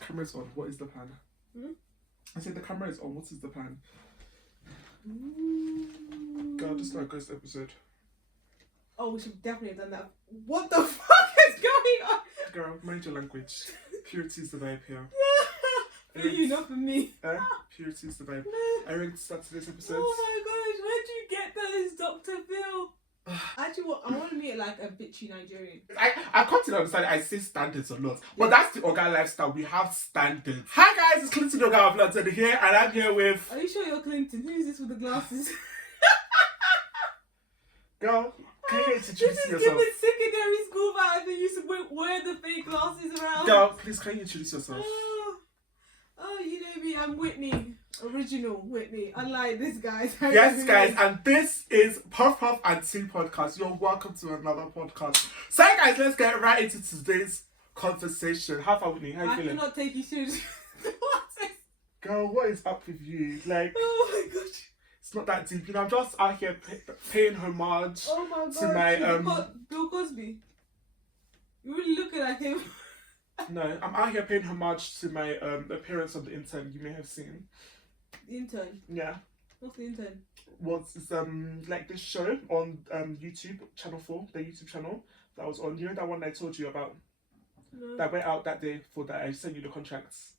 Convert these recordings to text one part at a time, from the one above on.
Camera's on. What is the plan? I said the camera is on. What is the plan? Girl, this is not a ghost episode. Oh, we should definitely have done that. What the fuck is going on? Girl, mind your language. Purity is the vibe here. You know, for me. Purity is the vibe. Are you ready to start today's episode? Oh my gosh, where'd you get those, Dr. Phil? Actually, I want to meet like a bitchy Nigerian. I come to understand I say standards a lot, but that's the Oga lifestyle. We have standards. Hi guys, it's Clinton Ogaoflondon here, and I'm here with. Are you sure you're Clinton? Who is this with the glasses? Girl, can you introduce This is yourself? giving secondary school vibe. They used to wear the fake glasses around. Girl, please can you introduce yourself? Oh, you know me. I'm Whitney. Original Whitney. Unlike this guy. Yes, guys, and this is Puffpuffandteapodcast. You're welcome to another podcast. So, guys, let's get right into today's conversation. How far, Whitney? How you feeling? I cannot take you seriously. Girl, what is up with you? Like, oh my gosh. it's not that deep. You know, I'm just out here paying homage Oh my god. to my Bill Cosby. You're really looking at him. No, I'm out here paying homage to my appearance on the Intern. You may have seen. The Intern. Yeah. What's the Intern? It's like this show on YouTube, Channel 4, the YouTube channel that was on. You know that one I told you about? No. That went out that day for that I sent you the contracts.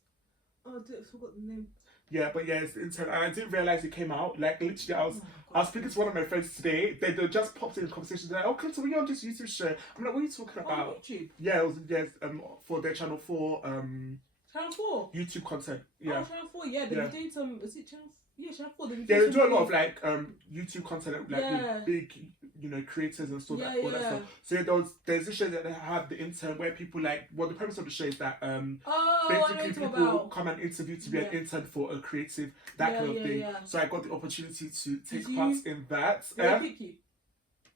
Oh, I forgot the name. Yeah, but yeah, it's the Intern, and I didn't realize it came out. Like literally, I was speaking to one of my friends today. They just popped in conversation. They're like, "Oh, Clinton, we're on this YouTube show." I'm like, "What are you talking about?" On YouTube. Yeah, it was for their Channel 4 Channel 4. YouTube content. Yeah. Oh, Channel 4. Yeah, they were doing some. Is it Channel? Yeah, Channel 4. Yeah, they do a lot of like YouTube content, like Yeah. with big, you know, creators and stuff, Yeah, all that yeah. stuff. So there's a show that they have, the Intern, where people like, well, the premise of the show is that I know basically what you're people about. come and interview to be an Yeah. intern for a creative, that Yeah, kind of yeah, thing. yeah. So I got the opportunity to take Did part in that. Did they pick you?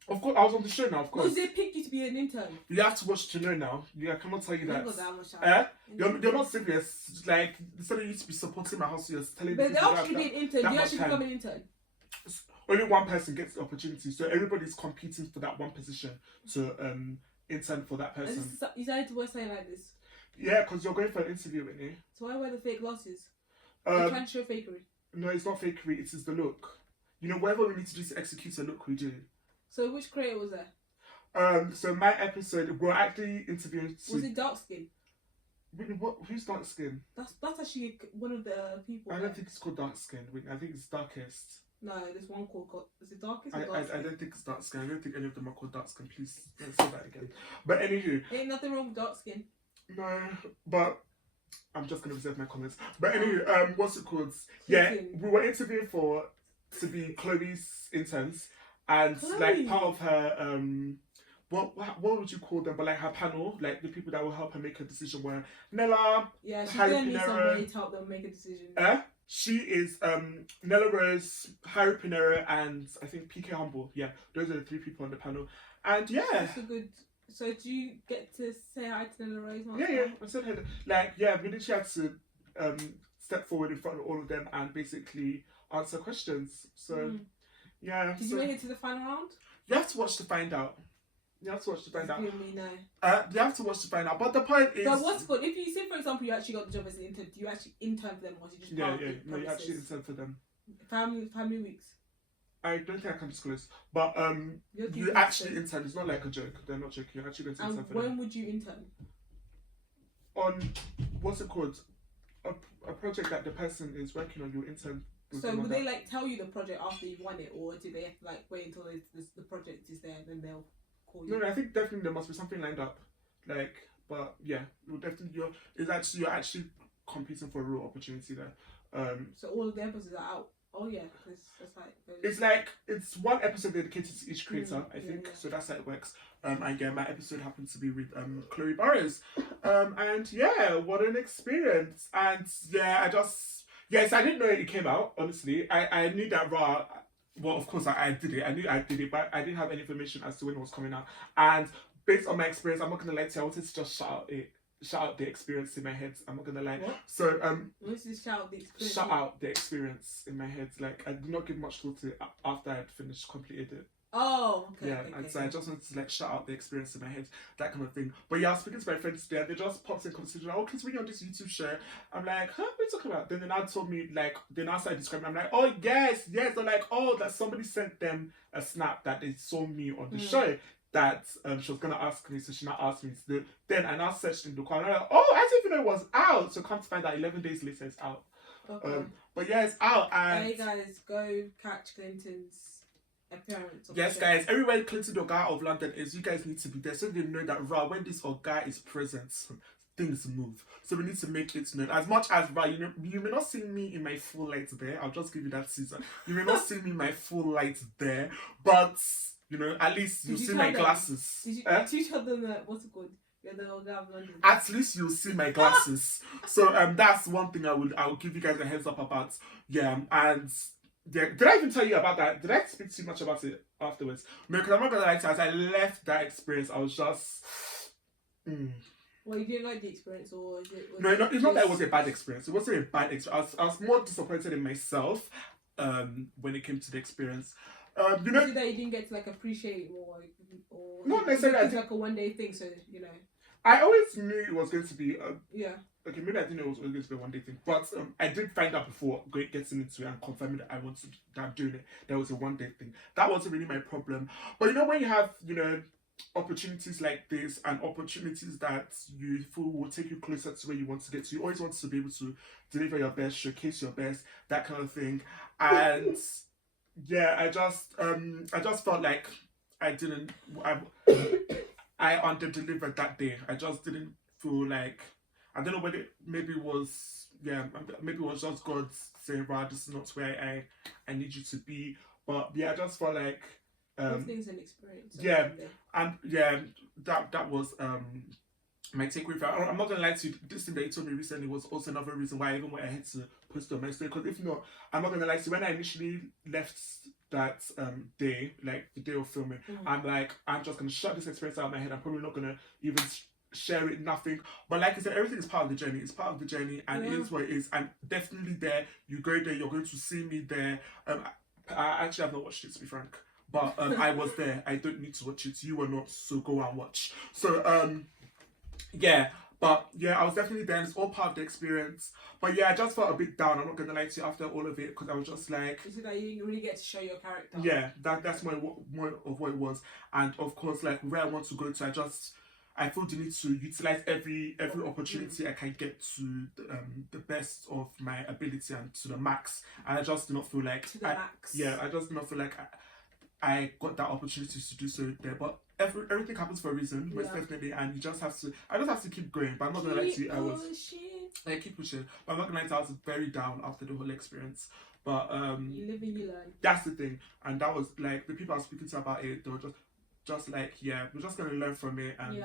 Of course, I was on the show now. Of course, Was they pick you to be an intern? you have to watch to know now. Yeah, I cannot tell you You that. ain't got that much time. You're not serious. Like instead of you to be supporting my house, you're telling But they people actually that- did intern. that You much actually time. become an intern. Only one person gets the opportunity, so everybody's competing for that one position to intern for that person. You started to wear something like this. Yeah, because you're going for an interview with me. So why wear the fake glasses? You're trying to show fakery. No, it's not fakery. It is the look. You know, whatever we need to do to execute a look, we do. So which creator was there? So my episode, we're actually interviewing. Was it dark skin? What? Who's dark skin? That's actually one of the people. I there. don't think it's called dark skin. I think it's darkest. No, there's one called. Is it darkest? I Or dark skin? don't think it's dark skin. I don't think any of them are called dark skin. Please don't say that again. But anywho. Ain't nothing wrong with dark skin. No, but I'm just gonna reserve my comments. But anyway, what's it called? Yeah, we were interviewing to be Chloe's interns, and like part of her what would you call them? But like her panel, like the people that will help her make a decision were Nella. Yeah, she's Harry gonna need Pinero. somebody to help them make a decision. She is Nella Rose, Harry Pinero, and I think PK Humble. Yeah, those are the three people on the panel. And yeah. That's a good. So do you get to say hi to Nella Rose? Yeah. I said hey. Like yeah, we literally had to step forward in front of all of them and basically answer questions. So yeah. Did you make it to the final round? You have to watch to find out. You have to watch to find out. Me, no. You have to watch to find out. But the point is. But what's good? If you say, for example, you actually got the job as an intern, do you actually intern for them, or do you just Yeah. No, you actually intern for them. How many weeks? I don't think I can disclose, but you actually intern. It's not like a joke. They're not joking. You're actually going to intern for them. When would you intern? On what's it called? A project that the person is working on. Your intern. So will they like tell you the project after you've won it, or do they have to like wait until the project is there and then they'll call you? No, I think definitely there must be something lined up. Like, but yeah, you're actually competing for a real opportunity there. So all of the episodes are out. Oh yeah, it's one episode dedicated to each creator, I think. Yeah. So that's how it works. And yeah, my episode happened to be with Chloe Burrows. And yeah, what an experience. And yeah, I didn't know it came out, honestly. I knew that well, of course I did it. I knew I did it, but I didn't have any information as to when it was coming out. And based on my experience, I'm not gonna lie to you, I wanted to just shout out the experience in my head. I'm not gonna lie. What? So what's this shout out the experience? Shout out the experience in my head. Like I did not give much thought to it after I had completed it. Oh, okay. Yeah, okay, and okay. so I just wanted to like shout out the experience in my head, that kind of thing. But yeah, I was speaking to my friends today, and they just popped in conversation. Oh, Chris, really on this YouTube show. I'm like, huh, what are you talking about? Then they now told me like, then I started describing. I'm like, oh yes. They're like, oh, that somebody sent them a snap that they saw me on the show. That she was gonna ask me, so she now asked me to do. Then I now searched in the corner. I'm like, oh, I didn't even know it was out. So come to find out, 11 days later, it's out. Okay. But yeah, it's out. And hey guys, go catch Clinton's appearance. Yes, guys, everywhere Clinton Ogaoflondon is, you guys need to be there so they know that when this Oga is present, things move. So we need to make it known. As much as you may not see me in my full light there. I'll just give you that Caesar. You may not see me in my full light there, but at least you'll see my glasses. Did you tell them that what's it called? You're the Oga of London. At least you'll see my glasses. So that's one thing I will give you guys a heads up about. Yeah, and yeah, did I even tell you about that? Did I speak too much about it afterwards? No, because I'm not gonna lie to you, as I left that experience, I was just. Well, you didn't like the experience, or is it? No, it's not that it was a bad experience. It wasn't a bad experience. I was more disappointed in myself when it came to the experience. Is it that you didn't get to like appreciate more, or not necessarily. It's like a one day thing, so I always knew it was going to be. Yeah. Okay, maybe I didn't know it was always going to be a one day thing, but I did find out before getting into it and confirming that that I'm doing it. That was a one day thing. That wasn't really my problem. But when you have opportunities like this and opportunities that you feel will take you closer to where you want to get to, you always want to be able to deliver your best, showcase your best, that kind of thing. And yeah, I just felt like I under-delivered that day. I just didn't feel like, I don't know whether maybe it was just God saying, "Right, this is not where I need you to be." But yeah, I just felt like everything's an experience. Yeah, and yeah, that was my takeaway. I'm not gonna lie to you. This thing that you told me recently was also another reason why I even went ahead to post it on my story. Because if not, I'm not gonna lie to you. When I initially left that day, like the day of filming, I'm like, I'm just gonna shut this experience out of my head. I'm probably not gonna even share it, nothing. But like I said, everything is part of the journey. It's part of the journey, and it is what it is. I'm definitely there. You go there, you're going to see me there. I actually have not watched it, to be frank. But I was there. I don't need to watch it. You were not, so go and watch. So yeah. But yeah, I was definitely there. It's all part of the experience. But yeah, I just felt a bit down. I'm not gonna lie to you after all of it, because I was just like, is it that you didn't really get to show your character? Yeah, that's more of what it was. And of course, like where I want to go to, I feel the need to utilize every opportunity I can get to the best of my ability and to the max. And I just do not feel like I just do not feel like I got that opportunity to do so there. But everything happens for a reason, most definitely, and I just have to keep going. But I'm not gonna lie to you, I keep pushing. But I'm not gonna lie to you, I was very down after the whole experience. But you live and you learn. That's the thing. And that was like the people I was speaking to about it, they were just like, yeah, we're just gonna learn from it and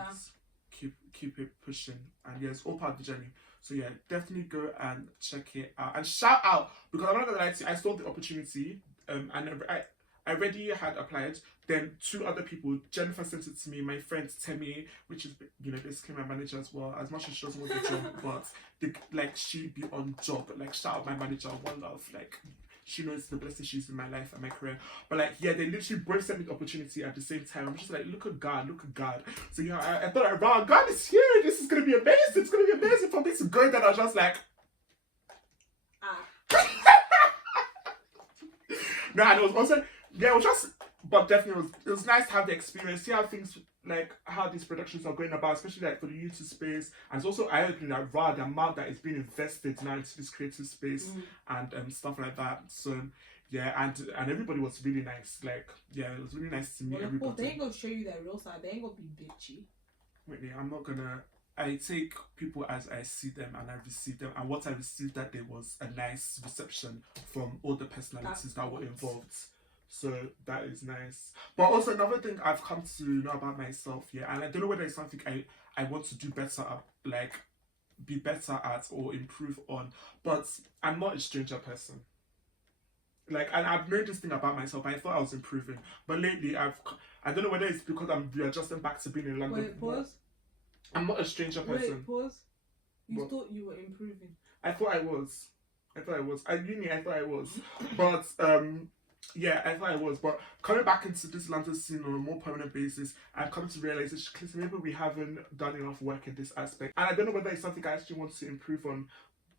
keep it pushing. And yeah, it's all part of the journey. So yeah, definitely go and check it out. And shout out, because I'm not gonna lie to you, I saw the opportunity, and I already had applied. Then 2 other people, Jennifer sent it to me, my friend Temi, which is basically my manager as well. As much as she doesn't want the job, but she be on job. Like, shout out my manager, one love. Like, she knows the blessing she's in my life and my career. But like, yeah, they literally both sent me the opportunity at the same time. I'm just like, look at God. So yeah, I thought, wow, God is here. This is gonna be amazing. It's gonna be amazing for me to go there. I was just like, no, and it was also. Yeah, it was just, but definitely it was nice to have the experience, see how things, like how these productions are going about, especially like for the YouTube space. And it's also eye-opening that the amount that is being invested now into this creative space and stuff like that. So yeah, and everybody was really nice. Like, yeah, it was really nice to meet everybody. They ain't gonna show you their real side. They ain't gonna be bitchy. Whitney, I'm not gonna. I take people as I see them and I receive them. And what I received that day was a nice reception from all the personalities that were involved. So that is nice. But also another thing I've come to know about myself, and I don't know whether it's something I want to do better at, like be better at or improve on, but I'm not a stranger person. Like, and I've known this thing about myself. I thought I was improving, but lately I don't know whether it's because I'm readjusting back to being in London. Wait, pause. I'm not a stranger person. Wait, pause. You thought you were improving. I thought I was. At uni, I thought I was. But Yeah, I thought it was, but coming back into this London scene on a more permanent basis, I've come to realize that maybe we haven't done enough work in this aspect, and I don't know whether it's something I actually want to improve on.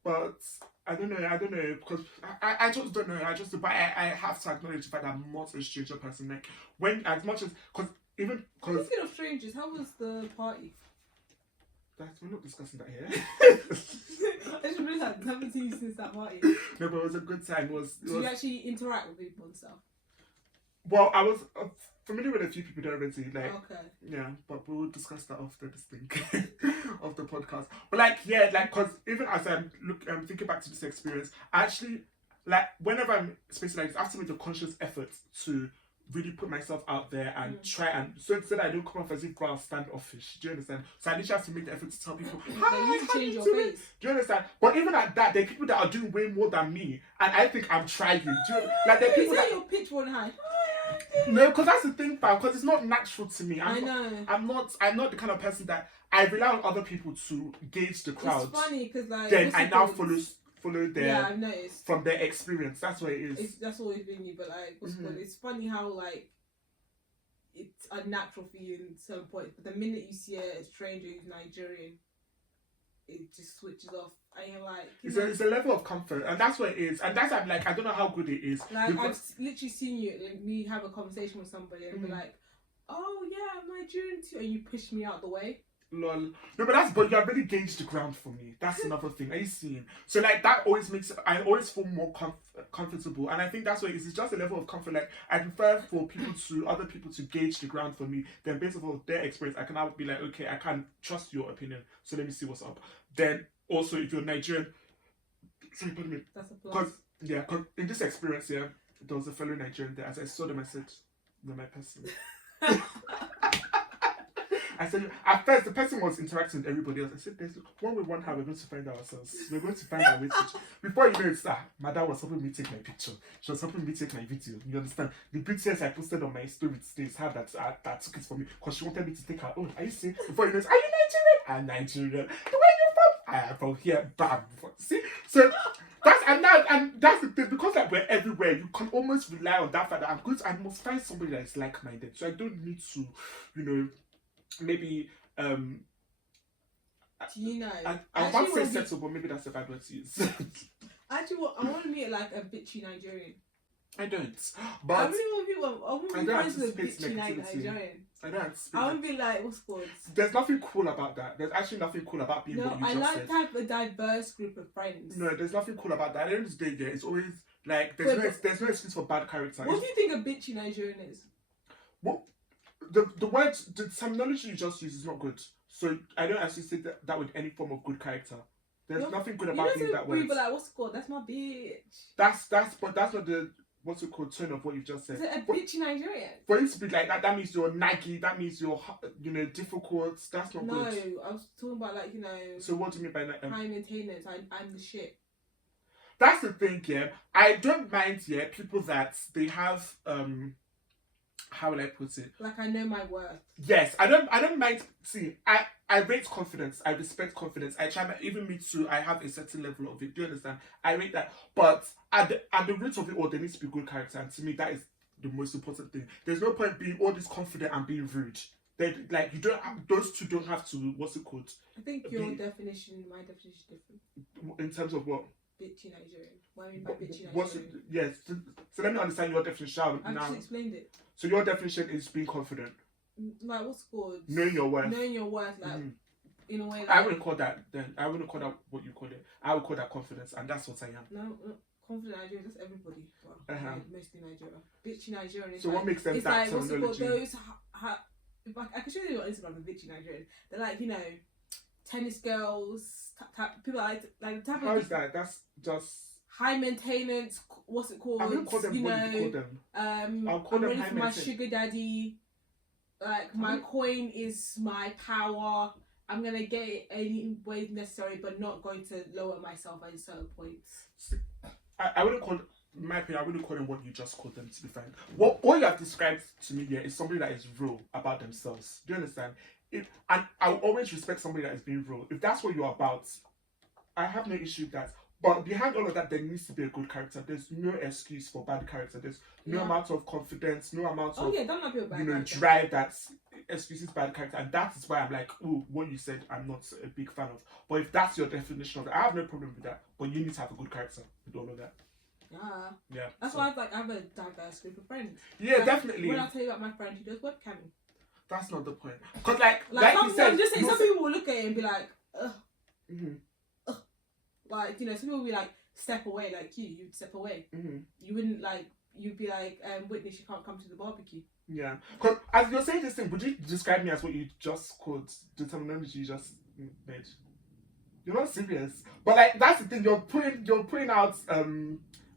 But I don't know, because I just don't know. But I have to acknowledge the fact that I'm not a stranger person. Like, when, as much as, because Speaking of strangers, how was the party? We're not discussing that here. I just realised I haven't seen you since that party. No, but it was a good time. Did you actually interact with people and stuff? Well, I was familiar with a few people there already. Like, okay. Yeah, but we will discuss that after this thing of the podcast. But like, yeah, like, cause even as I'm thinking back to this experience, I actually, like, whenever I'm spacing like this, I have to make a conscious effort to really put myself out there and try, and so instead I don't come off as if I'm standoffish. Do you understand? So I literally have to make the effort to tell people, you change your face. Do you understand? But even at that, there are people that are doing way more than me, and I think I'm trying. Like, there are people that your pitch one high. No, because that's the thing, pal. Because it's not natural to me. I know. I'm not the kind of person that I rely on other people to gauge the crowd. It's funny because like then I now follow their, yeah, I've noticed from their experience. That's what it is. That's always been you, but like it's funny how like it's unnatural for you in certain points, but the minute you see a stranger who's Nigerian, it just switches off, and you're like, it's a level of comfort, and that's what it is, and that's, I'm like, I don't know how good it is. Like, I've literally seen you, and we have a conversation with somebody, and be like, oh yeah, I'm Nigerian too, and you push me out the way. Lol. No, but you have really gauged the ground for me. That's another thing. Are you seeing? So like that always makes I always feel more comfortable, and I think that's what it is. It's just a level of comfort. Like, I prefer for other people to gauge the ground for me. Then based on their experience, I can now be like, okay, I can trust your opinion. So let me see what's up. Then also, if you're Nigerian, sorry, pardon me. That's a plus. Because in this experience, there was a fellow Nigerian there. As I saw them, I said, "You're my person." I said, at first, the person was interacting with everybody else. I said, there's one way, one how we're going to find ourselves. We're going to find our way to. Before you know it, my dad was helping me take my picture. She was helping me take my video. You understand? The BTS I posted on my story today is her that took it for me because she wanted me to take her own. Are you seeing? Before you know it, are you Nigerian? I'm Nigerian. Where are you from? I am from here. Bam. See? So that's the thing, because like we're everywhere, you can almost rely on that fact that I must find somebody that is like-minded. So I don't need to, maybe do you know? I want to say settle, but maybe that's a bad word to use. Actually, I want to meet like a bitchy Nigerian. I don't. But I really want to be friends with a bitchy Nigerian. I don't. I want to be like, what's called? There's nothing cool about that. There's actually nothing cool about being what you just said. No, I like to have a diverse group of friends. No, there's nothing cool about that. At the end of the day, it's always like there's no excuse for bad character. What do you think a bitchy Nigerian is? What? The word, the terminology you just use is not good. So I don't actually say that with any form of good character. There's nothing good about being that word. But like, what's it called? That's my bitch. But that's not the what's it called tone of what you just said. Is it a bitchy Nigerian? For it to be like that, that means you're naggy. That means you're difficult. That's not good. No, I was talking about like So what do you mean by that? High maintenance. I'm the shit. That's the thing, yeah. I don't mind, people that they have how will I put it? Like, I know my worth. Yes, I don't mind. See, I rate confidence. I respect confidence. I try, even me too. I have a certain level of it. Do you understand? I rate that. But at the root of it all, there needs to be good character. And to me, that is the most important thing. There's no point being all this confident and being rude. Like, you don't. Those two don't have to. What's it called? I think your definition, my definition is different. In terms of what? Bitchy Nigerian. What I mean by bitchy Nigerian? Yes. So let me understand your definition. I've just explained it. So your definition is being confident. Like, what's it called? Knowing your worth. Knowing your worth, like in a way. Like, I wouldn't call that. Then I wouldn't call that what you call it. I would call that confidence, and that's what I am. No, confident Nigerian. That's everybody. Well, mostly Nigeria. Bitchy Nigerian is. So what makes them that terminology? What's it called? Those. I can show you on Instagram the bitchy Nigerian. They're like, tennis girls, people like the type of. How is that? That's just. High maintenance, what's it called? I wouldn't call them what you call them. I'll call I'm them ready high for my sugar daddy. Like, my coin is my power. I'm gonna get it any way necessary, but not going to lower myself at certain points. I wouldn't call, in my opinion, I wouldn't call them what you just called them, to be frank. What you have described to me here is somebody that is real about themselves. Do you understand? And I will always respect somebody that is being real. If that's what you're about, I have no issue with that. But behind all of that, there needs to be a good character. There's no excuse for bad character. There's no amount of confidence, no amount of don't have your bad character. drive that excuses bad character. And that is why I'm like, oh, what you said, I'm not a big fan of. But if that's your definition of it, I have no problem with that. But you need to have a good character with all of that. Yeah. That's why I have a diverse group of friends. Yeah, definitely. When I tell you about my friend who does webcamming. That's not the point. Because like some, you said, I'm just saying, some people will look at it and be like, ugh. Mm-hmm. Ugh. Like, some people will be like, step away, like you'd step away. Mm-hmm. You wouldn't you'd be like, Whitney, she can't come to the barbecue. Yeah. Because as you're saying this thing, would you describe me as what you just called, the terminology you just made? You're not serious. But like, that's the thing, you're putting out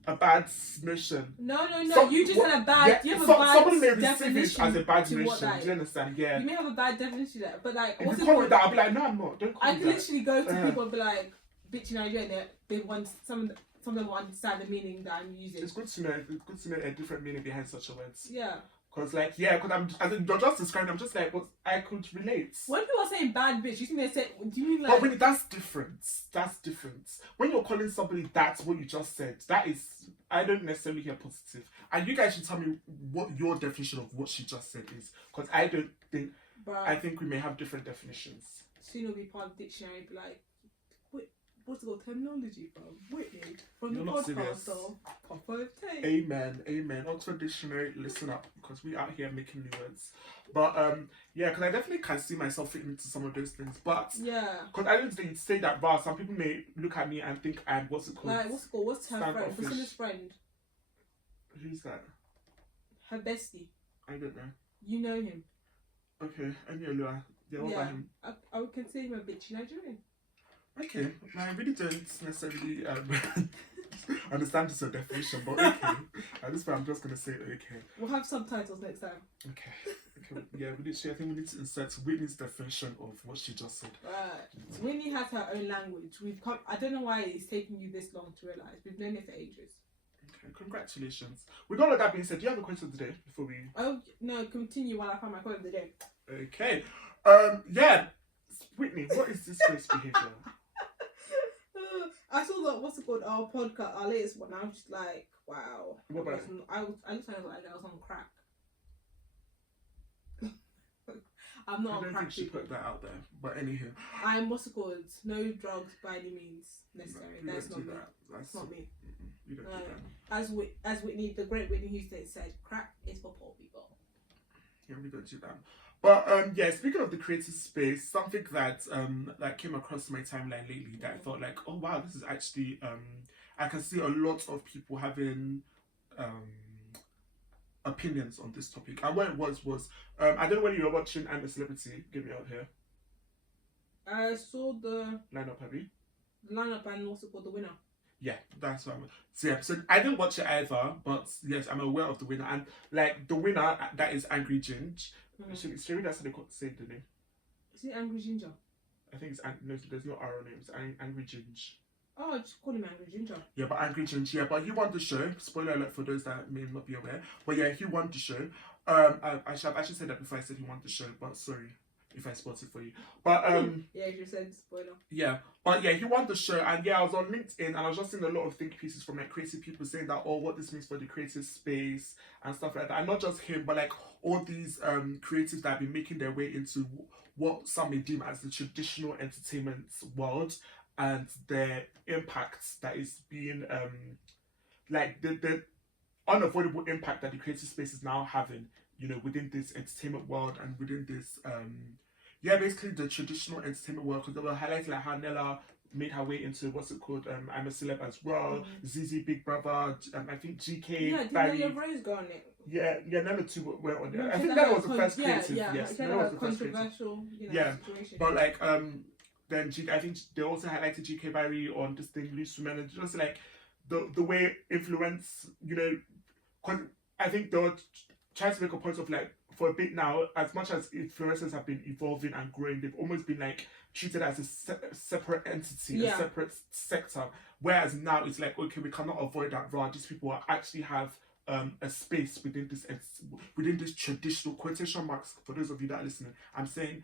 a bad notion. No. You just had a bad. You have a bad somebody may receive definition it as a bad notion. notion. Do you understand? Yeah. You may have a bad definition there, but like, if you call it that, I'll be like, no, I'm not. Don't call I it can that. literally go to people and be like, "Bitchy Nigerian." They want some of them will understand the meaning that I'm using. It's good to know. It's good to know a different meaning behind such a words. Yeah. Because you're just describing. I'm just like, well, I could relate. When people are saying bad bitch, you think they say? Do you mean like? But when that's different. That's different. When you're calling somebody that's what you just said, that is, I don't necessarily hear positive. And you guys should tell me what your definition of what she just said is, because I don't think. Bruh, I think we may have different definitions. Soon it'll be part of the dictionary. Be like, what's the terminology from Whitney from You're the not podcast serious. or Puffpuffandteapodcast. Amen. Oxford Dictionary, listen up, because we out here making new words. But yeah, because I definitely can see myself fitting into some of those things. But yeah, because I didn't say that, but some people may look at me and think I'm what's it called? like what's her friend? Standoffish. Priscilla's friend? Who's that? Her bestie. I don't know. You know him. Okay, I knew Lua. Yeah, what about him? I would consider him a bitchy Nigerian. Okay, I really don't necessarily understand this definition, but okay. At this point, I'm just gonna say okay. We'll have subtitles next time. Okay. Yeah, I think we need to insert Whitney's definition of what she just said. Right. So Whitney has her own language. I don't know why it's taking you this long to realise. We've known it for ages. Okay, congratulations. With all of that being said, do you have a question today before we? Oh no, continue while I find my quote of the day. Okay. Yeah. Whitney, what is this face behaviour? I saw that, what's it called, our podcast, our latest one. I was just like, wow. What about I looked at it like I was on crack. I'm not I on don't crack. think she put that out there, but anywho. I'm what's it called? No drugs by any means necessary. No, That's not me. That's not me. You don't do that. As Whitney, the great Whitney Houston said, crack is for poor people. Yeah, we don't do that. But yeah, speaking of the creative space, something that that came across my timeline lately that I thought like, oh wow, this is actually I can see a lot of people having opinions on this topic. And what it was I don't know whether you were watching I'm a Celebrity. Get me out here. I saw the Lineup, have you? lineup and what's it called, the winner. Yeah, that's what I'm. So yeah, so I didn't watch it either, but yes, I'm aware of the winner. And like the winner, that is Angry Ginge. It's Sherry that's how they say the name. Is it Angry Ginger? I think it's no, there's no R on it. It's Angry Ginge. Oh, just call him Angry Ginger. Yeah, but Angry Ginge, yeah, but he won the show. Spoiler alert for those that may not be aware. But yeah, he won the show. I should say that before I said he won the show, but sorry if I spoiled it for you. But yeah, you said spoiler. Yeah, but yeah, he won the show, and yeah, I was on LinkedIn, and I was just seeing a lot of think pieces from like creative people saying that, oh, what this means for the creative space and stuff like that, and not just him, but like all these creatives that have been making their way into what some may deem as the traditional entertainment world, and their impact that is being like the unavoidable impact that the creative space is now having, you know, within this entertainment world and within this yeah, basically the traditional entertainment world, because they were highlighting like how Nella made her way into what's it called, I'm a Celeb as well, ZZ Big Brother, I think GK. Yeah, did Barry. Nella Rose go on it? Yeah, Nella too went on there. No, I think that Nella was the first creative. Yeah, yes, Nella Nella was the first creative. controversial, situation. But like then I think they also highlighted GK Barry on this thing, Loose Women, and just like the way influence, you know, because I think they were trying to make a point of like, for a bit now, as much as influencers have been evolving and growing, they've almost been like treated as a separate entity, a separate sector. Whereas now it's like, okay, we cannot avoid that. Rather, these people actually have a space within this traditional quotation marks. For those of you that are listening, I'm saying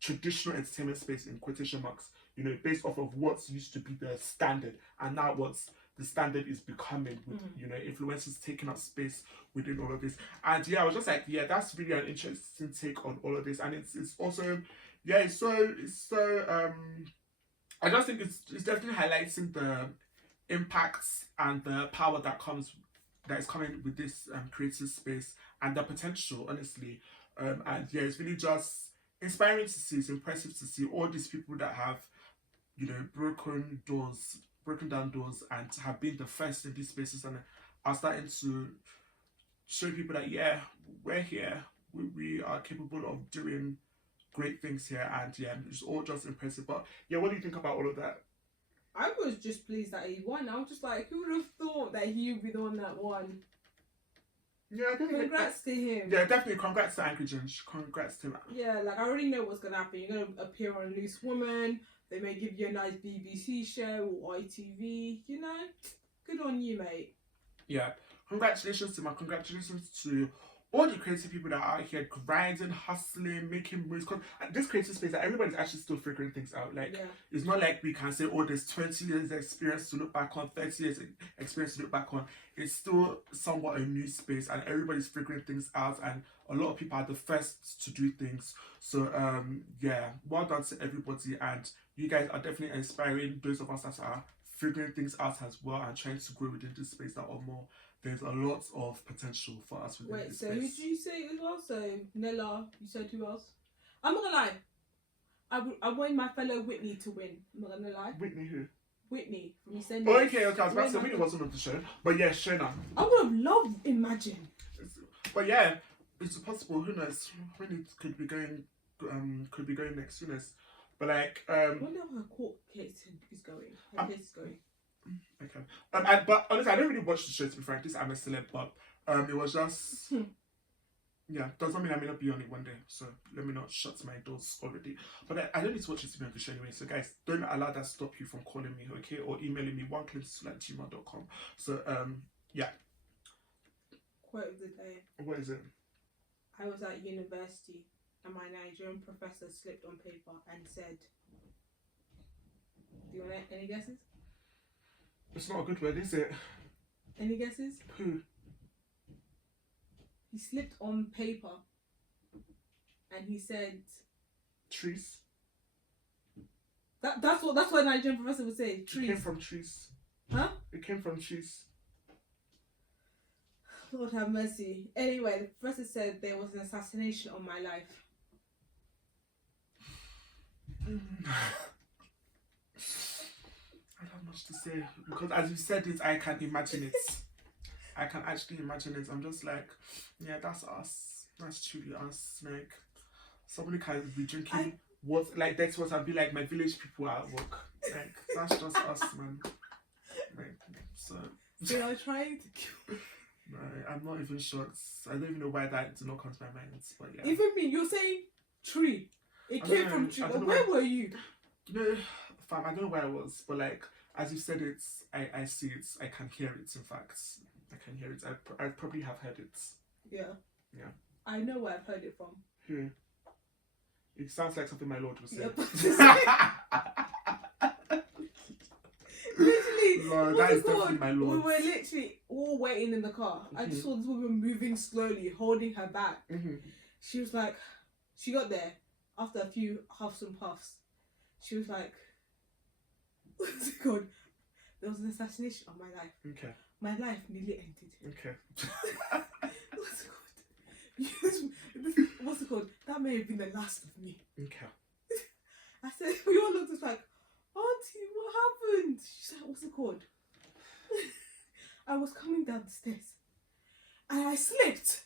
traditional entertainment space in quotation marks. you know, based off of what's used to be the standard, and now what's the standard is becoming with, you know, influencers taking up space within all of this. And yeah, I was just like, yeah, that's really an interesting take on all of this. And it's also, yeah, it's so I just think it's definitely highlighting the impacts and the power that is coming with this creative space, and the potential, honestly. And yeah, it's really just inspiring to see. It's impressive to see all these people that have, you know, broken down doors and have been the first in these spaces, and are starting to show people that, yeah, we're here. We are capable of doing great things here, and yeah, it's all just impressive. But yeah, what do you think about all of that? I was just pleased that he won. I was just like, who would have thought that he would be the one that won? Yeah, definitely. Congrats to him. Yeah, definitely. Congrats to Angry Ginge. Congrats to him. Yeah, like, I already know what's gonna happen. You're gonna appear on Loose Woman. They may give you a nice BBC show or ITV. You know, good on you, mate. Yeah, congratulations to congratulations to all the creative people that are out here grinding, hustling, making moves. Cause this creative space, that everybody's actually still figuring things out. Like, it's not like we can say, oh, there's 20 years experience to look back on, 30 years experience to look back on. It's still somewhat a new space, and everybody's figuring things out, and a lot of people are the first to do things. So yeah, well done to everybody, and you guys are definitely inspiring those of us that are figuring things out as well and trying to grow within this space that are more. There's a lot of potential for us within this space. Wait, so who did you say as well? So Nella, you said who else? I'm not gonna lie. I want my fellow Whitney to win. I'm not gonna lie. Whitney who? Whitney from EastEnders. Oh, okay. I was about to say Whitney wasn't on the show, but yeah, Shona. I would have loved Imagine. But yeah, it's possible. Who knows? Whitney could be going next. Who knows? But like, I wonder how her court case is going. Her case is going. Okay. But honestly, I don't really watch the show, to be frank. This I'm a celeb, but it was just yeah. Doesn't mean I may not be on it one day. So let me not shut my doors already. But I don't need to watch it to be on the show anyway. So guys, don't allow that stop you from calling me, okay, or emailing me oneclinton@gmail.com. So yeah. Quote of the day. What is it? I was at university and my Nigerian professor slipped on paper and said, do you want any guesses? It's not a good word, is it? Any guesses? Who? He slipped on paper and he said trees. That's what a Nigerian professor would say. Trees. It came from trees. Huh? It came from trees. Lord have mercy. Anyway, the professor said there was an assassination on my life. I don't have much to say, because as you said it, I can imagine it. I can actually imagine it. I'm just like, yeah, that's us. That's truly us. Like, somebody can be drinking that's what I'd be like, my village people are at work. Like, that's just us, man. Like, so. They are trying to kill. No, I'm not even shocked. I don't even know why that did not come to my mind. But yeah. Even me, you're saying tree. It came from tree. Where were you? No, fam, I don't know where I was, but like, as you said it, I see it, I can hear it, in fact. I can hear it. I probably have heard it. Yeah. Yeah. I know where I've heard it from. Who? It sounds like something my lord would say. Yep. Literally, Lord, that is definitely my lord. We were literally all waiting in the car. I just saw this woman moving slowly, holding her back. She was like, she got there after a few huffs and puffs. She was like, what's it called? There was an assassination on my life. Okay. My life nearly ended. Okay. What's it called? What's it called? That may have been the last of me. Okay. I said, we all looked just like, Auntie, what happened? She said, what's it called? I was coming down the stairs and I slipped.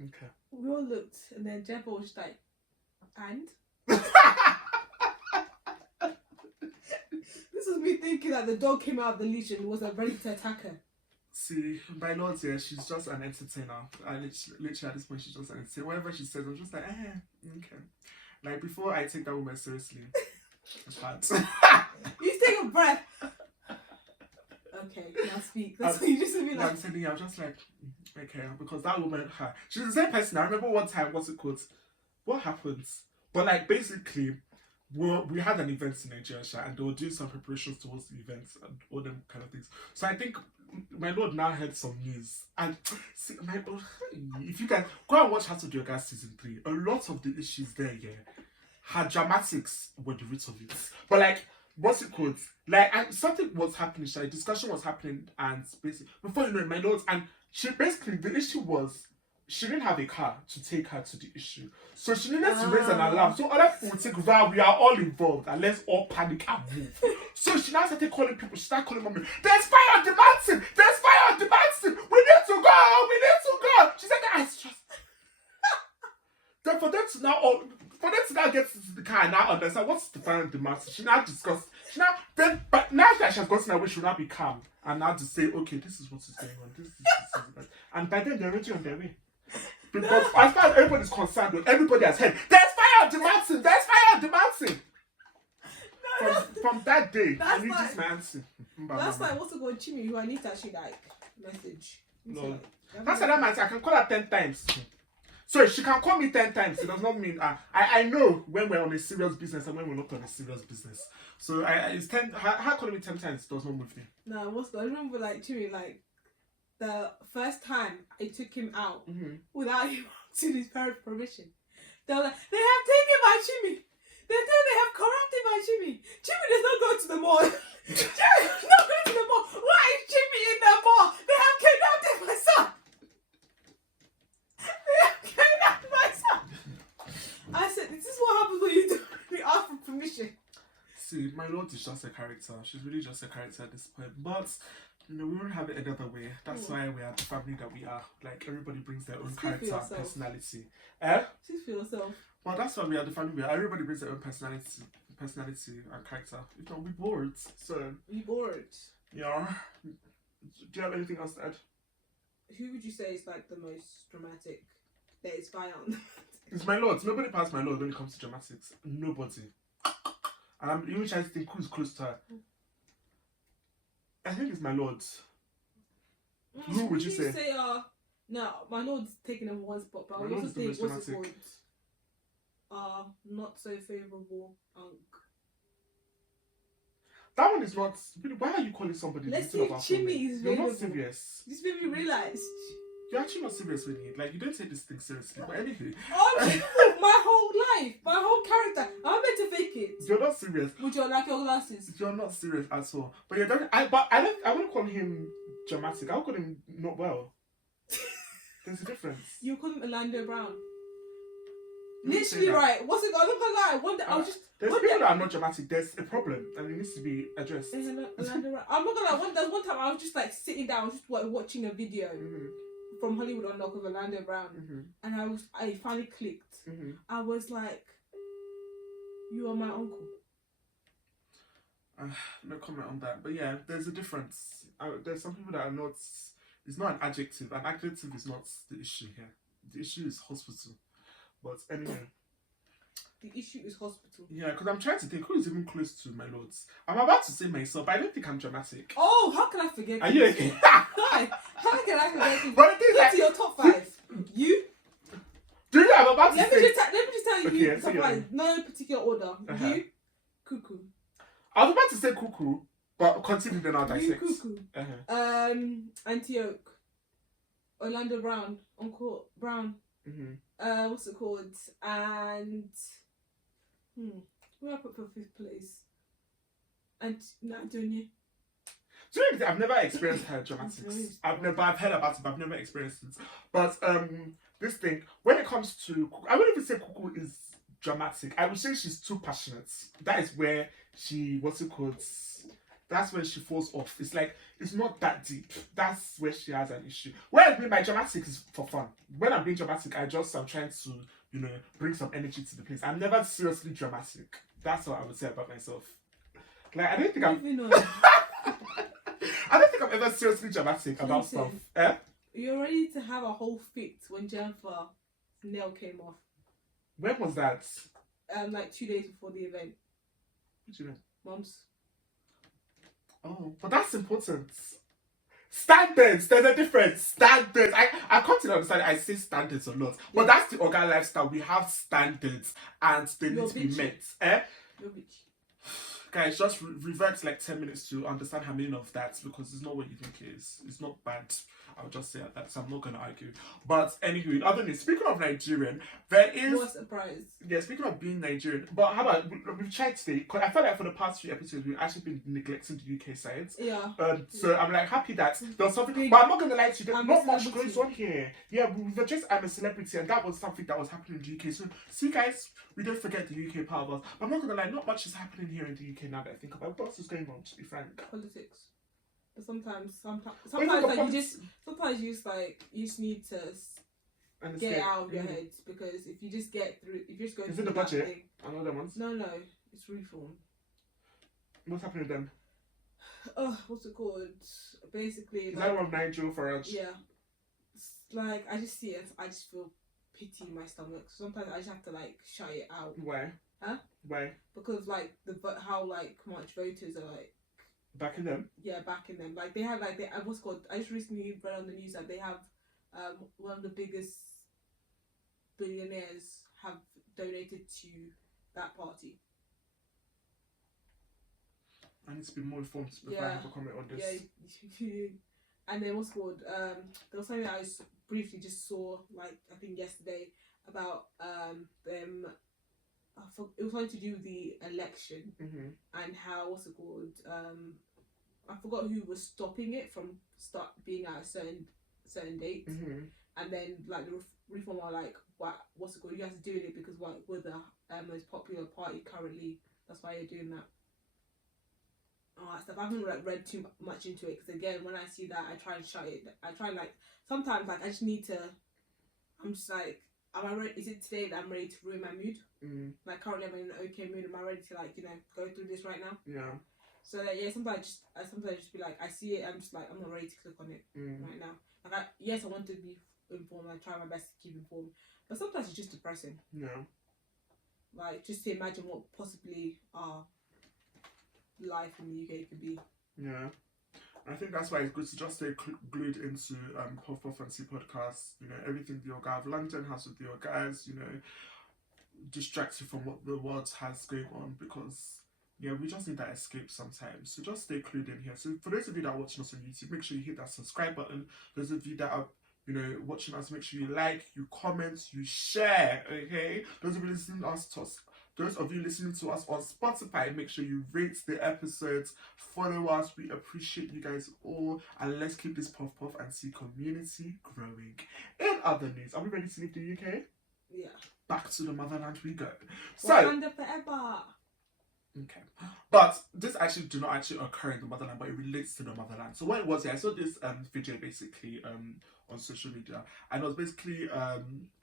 Okay. We all looked, and then Jeff was just like, and? This was me thinking that the dog came out of the leash and was ready to attack her. See, by Lord, yeah, she's just an entertainer. I literally at this point, she's just an entertainer. Whatever she says, I'm just like, okay. Like, before I take that woman seriously, it's hard. You take a breath. Okay, now speak. That's what you just mean. I'm telling you, I'm just like, okay, because that woman, she's the same person. I remember one time, what's it called? What happened? But like basically, we had an event in Nigeria, and they were doing some preparations towards the events and all them kind of things. So I think my lord now heard some news, and see, my lord, if you can go and watch How to Do Your Guys season 3, a lot of the issues there, her dramatics were the root of it. But like, what's it called? Like, something was happening, a discussion was happening, and basically, before you know it, my lord, and she basically, the issue was, she didn't have a car to take her to the issue. So she needed to raise an alarm. So other people would think, wow, we are all involved and let's all panic and move. So she now started calling people. She started calling mommy. There's fire on the mountain! There's fire on the mountain! We need to go! We need to go! She said that it's just... Then for them to now get to the car and now understand what's the fire on the mountain, she now discussed. But now that she has gotten away, she will now be calm and now to say, okay, this is what is going on. This is and by then they're already on their way. Because as far as everybody's concerned, everybody has heard, there's fire on the mountain! There's fire on the mountain! From that day, I need this my answer. That's like, what's it called, Chimmy, who I need to actually like message. No. That's that man. I can call her 10 times. Sorry, she can call me 10 times. It does not mean I know when we're on a serious business and when we're not on a serious business. So it's 10. Her calling me 10 times does not move me. No, I remember like Chimmy, like the first time I took him out without him asking his parents' permission. They were like, they have taken my Chimmy. They have corrupted my Chimmy. Chimmy does not go to the mall. Chimmy does not go to the mall. Why is Chimmy in the mall? They have kidnapped my son. They have kidnapped my son. I said, this is what happens when you do. We ask for permission. See, my lord is just a character. She's really just a character at this point. But we won't have it another way. That's why we are the family that we are. Like, everybody brings their own character and personality. Speak for yourself. Well, that's why we are the family we are. Everybody brings their own personality and character. If not, we're bored. So We bored. Yeah. Do you have anything else to add? Who would you say is like the most dramatic? That is fire on. It's my lord. Nobody passed my lord when it comes to dramatics. Nobody. And I'm even trying to think who's close to her. I think it's my lord. Who would you say? No, my lord's taking him one spot, but I would also say what's it called? Not so favourable Unc. That one is not. Why are you calling somebody? Let's see if Chimmy is You're not serious. This made me realise. You're actually not serious with it. Like, you don't take this thing seriously. But anyway. Oh, my whole life, my whole character. I'm meant to fake it. You're not serious. Would you like your glasses? You're not serious at all. But you're done. I wouldn't call him dramatic. I would call him not well. There's a difference. You call him Orlando Brown. Literally right. What's it got? I'm not gonna lie. One day I was just. There's people that are not dramatic. There's a problem and it needs to be addressed. I'm not gonna lie. There was one time I was just like sitting down, just watching a video from Hollywood Unlocked with Orlando Brown, and I finally clicked. I was like, "You are my uncle." No comment on that, but yeah, there's a difference. There's some people that are not. It's not an adjective. An adjective is not the issue here. The issue is hospital. But anyway. The issue is hospital. Yeah, because I'm trying to think who is even close to my lords. I'm about to say myself, but I don't think I'm dramatic. Oh, how can I forget? Are you okay? Hi. How can I forget? You? But the thing Go to your top 5. You? Do you? I'm about to let say. me just tell you. Okay, You top 5. No particular order. You? Cuckoo. I was about to say cuckoo, but continue then I'll dissect. You cuckoo. Antioch. Orlando Brown. Uncle Brown. What's it called? And where I put for 5th place? And Antonia. Do you know, I've never experienced her dramatics. I've heard about it, but I've never experienced it. But this thing, when it comes to, I wouldn't even say Cuckoo is dramatic. I would say she's too passionate. That is where she, that's where she falls off. It's like, it's not that deep. That's where she has an issue. Whereas my dramatic is for fun. When I'm being dramatic, I'm trying to, bring some energy to the place. I'm never seriously dramatic. That's what I would say about myself. Like, I don't think I'm ever seriously dramatic about stuff. You're ready to have a whole fit when Jennifer's nail came off. When was that? Like 2 days before the event. What do you mean? Mom's. Oh, but that's important. Standards. There's a difference. Standards. I come to understand. I say standards a lot, but that's the Oga lifestyle. We have standards, and they need to be met. You're bitchy. Guys, just revert like 10 minutes to understand how meaning of that, because it's not what you think it is. It's not bad. I'll just say that, so I'm not going to argue. But anyway, other than speaking of Nigerian, there is... What a surprise. Yeah, speaking of being Nigerian, but how about, we've tried today, because I felt like for the past few episodes, we've actually been neglecting the UK sides. Yeah. So I'm like happy that there's something, but I'm not going to lie to you, there's not much goes on here. Yeah, we're just, I'm a celebrity, and that was something that was happening in the UK. So, see guys, we don't forget the UK part of us. But I'm not going to lie, not much is happening here in the UK now that I think about it. What else is going on, to be frank? Politics. But sometimes like sometimes you just need to get it out of your head, because if you just get through, if you just go is through it the that budget? thing, Another ones? no, it's reform. What's happening then? Oh, what's it called? Basically, Is like, that one Nigel Farage? yeah, it's like I just see it, I just feel pity in my stomach. Sometimes I just have to like shut it out. Why? Huh? Why? Because like how like much voters are like backing them. Yeah, backing them. Like they have what's called. I just recently read on the news that they have one of the biggest billionaires have donated to that party. I need to be more informed before I have a comment on this. Yeah. And then what's called there was something I briefly just saw, like I think yesterday, about them. It was something to do with the election, and how what's it called? I forgot who was stopping it from being at a certain date, and then like the reform are like, what's it called? You guys are doing it because we're the most popular party currently. That's why you're doing that. All that stuff. I haven't read too much into it, because again, when I see that, I try and shut it. I try and sometimes I just need to. I'm just like, am I ready? Is it today that I'm ready to ruin my mood? Like currently I'm in an okay mood. Am I ready to go through this right now? Yeah. So yeah, sometimes I just be like, I see it. I'm just like, I'm not ready to click on it right now. Like yes, I want to be informed. I try my best to keep informed, but sometimes it's just depressing. Yeah. Like just to imagine what possibly our life in the UK could be. Yeah. I think that's why it's good to just stay glued into Puffpuffandteapodcast. You know, everything the Ogaoflondon has with the OGAS, you know, distracts you from what the world has going on, because yeah, we just need that escape sometimes. So just stay clued in here. So for those of you that are watching us on YouTube, make sure you hit that subscribe button. Those of you that are, you know, watching us, make sure you like, you comment, you share, okay? Those of you listening to us on Spotify, make sure you rate the episodes, follow us. We appreciate you guys all, and let's keep this Puff Puff and Tea community growing. In other news, are we ready to leave the UK? Yeah. Back to the motherland we go. Wakanda forever. Okay, but this actually did not actually occur in the motherland, but it relates to the motherland. So what it was, I saw this video basically on social media, and it was basically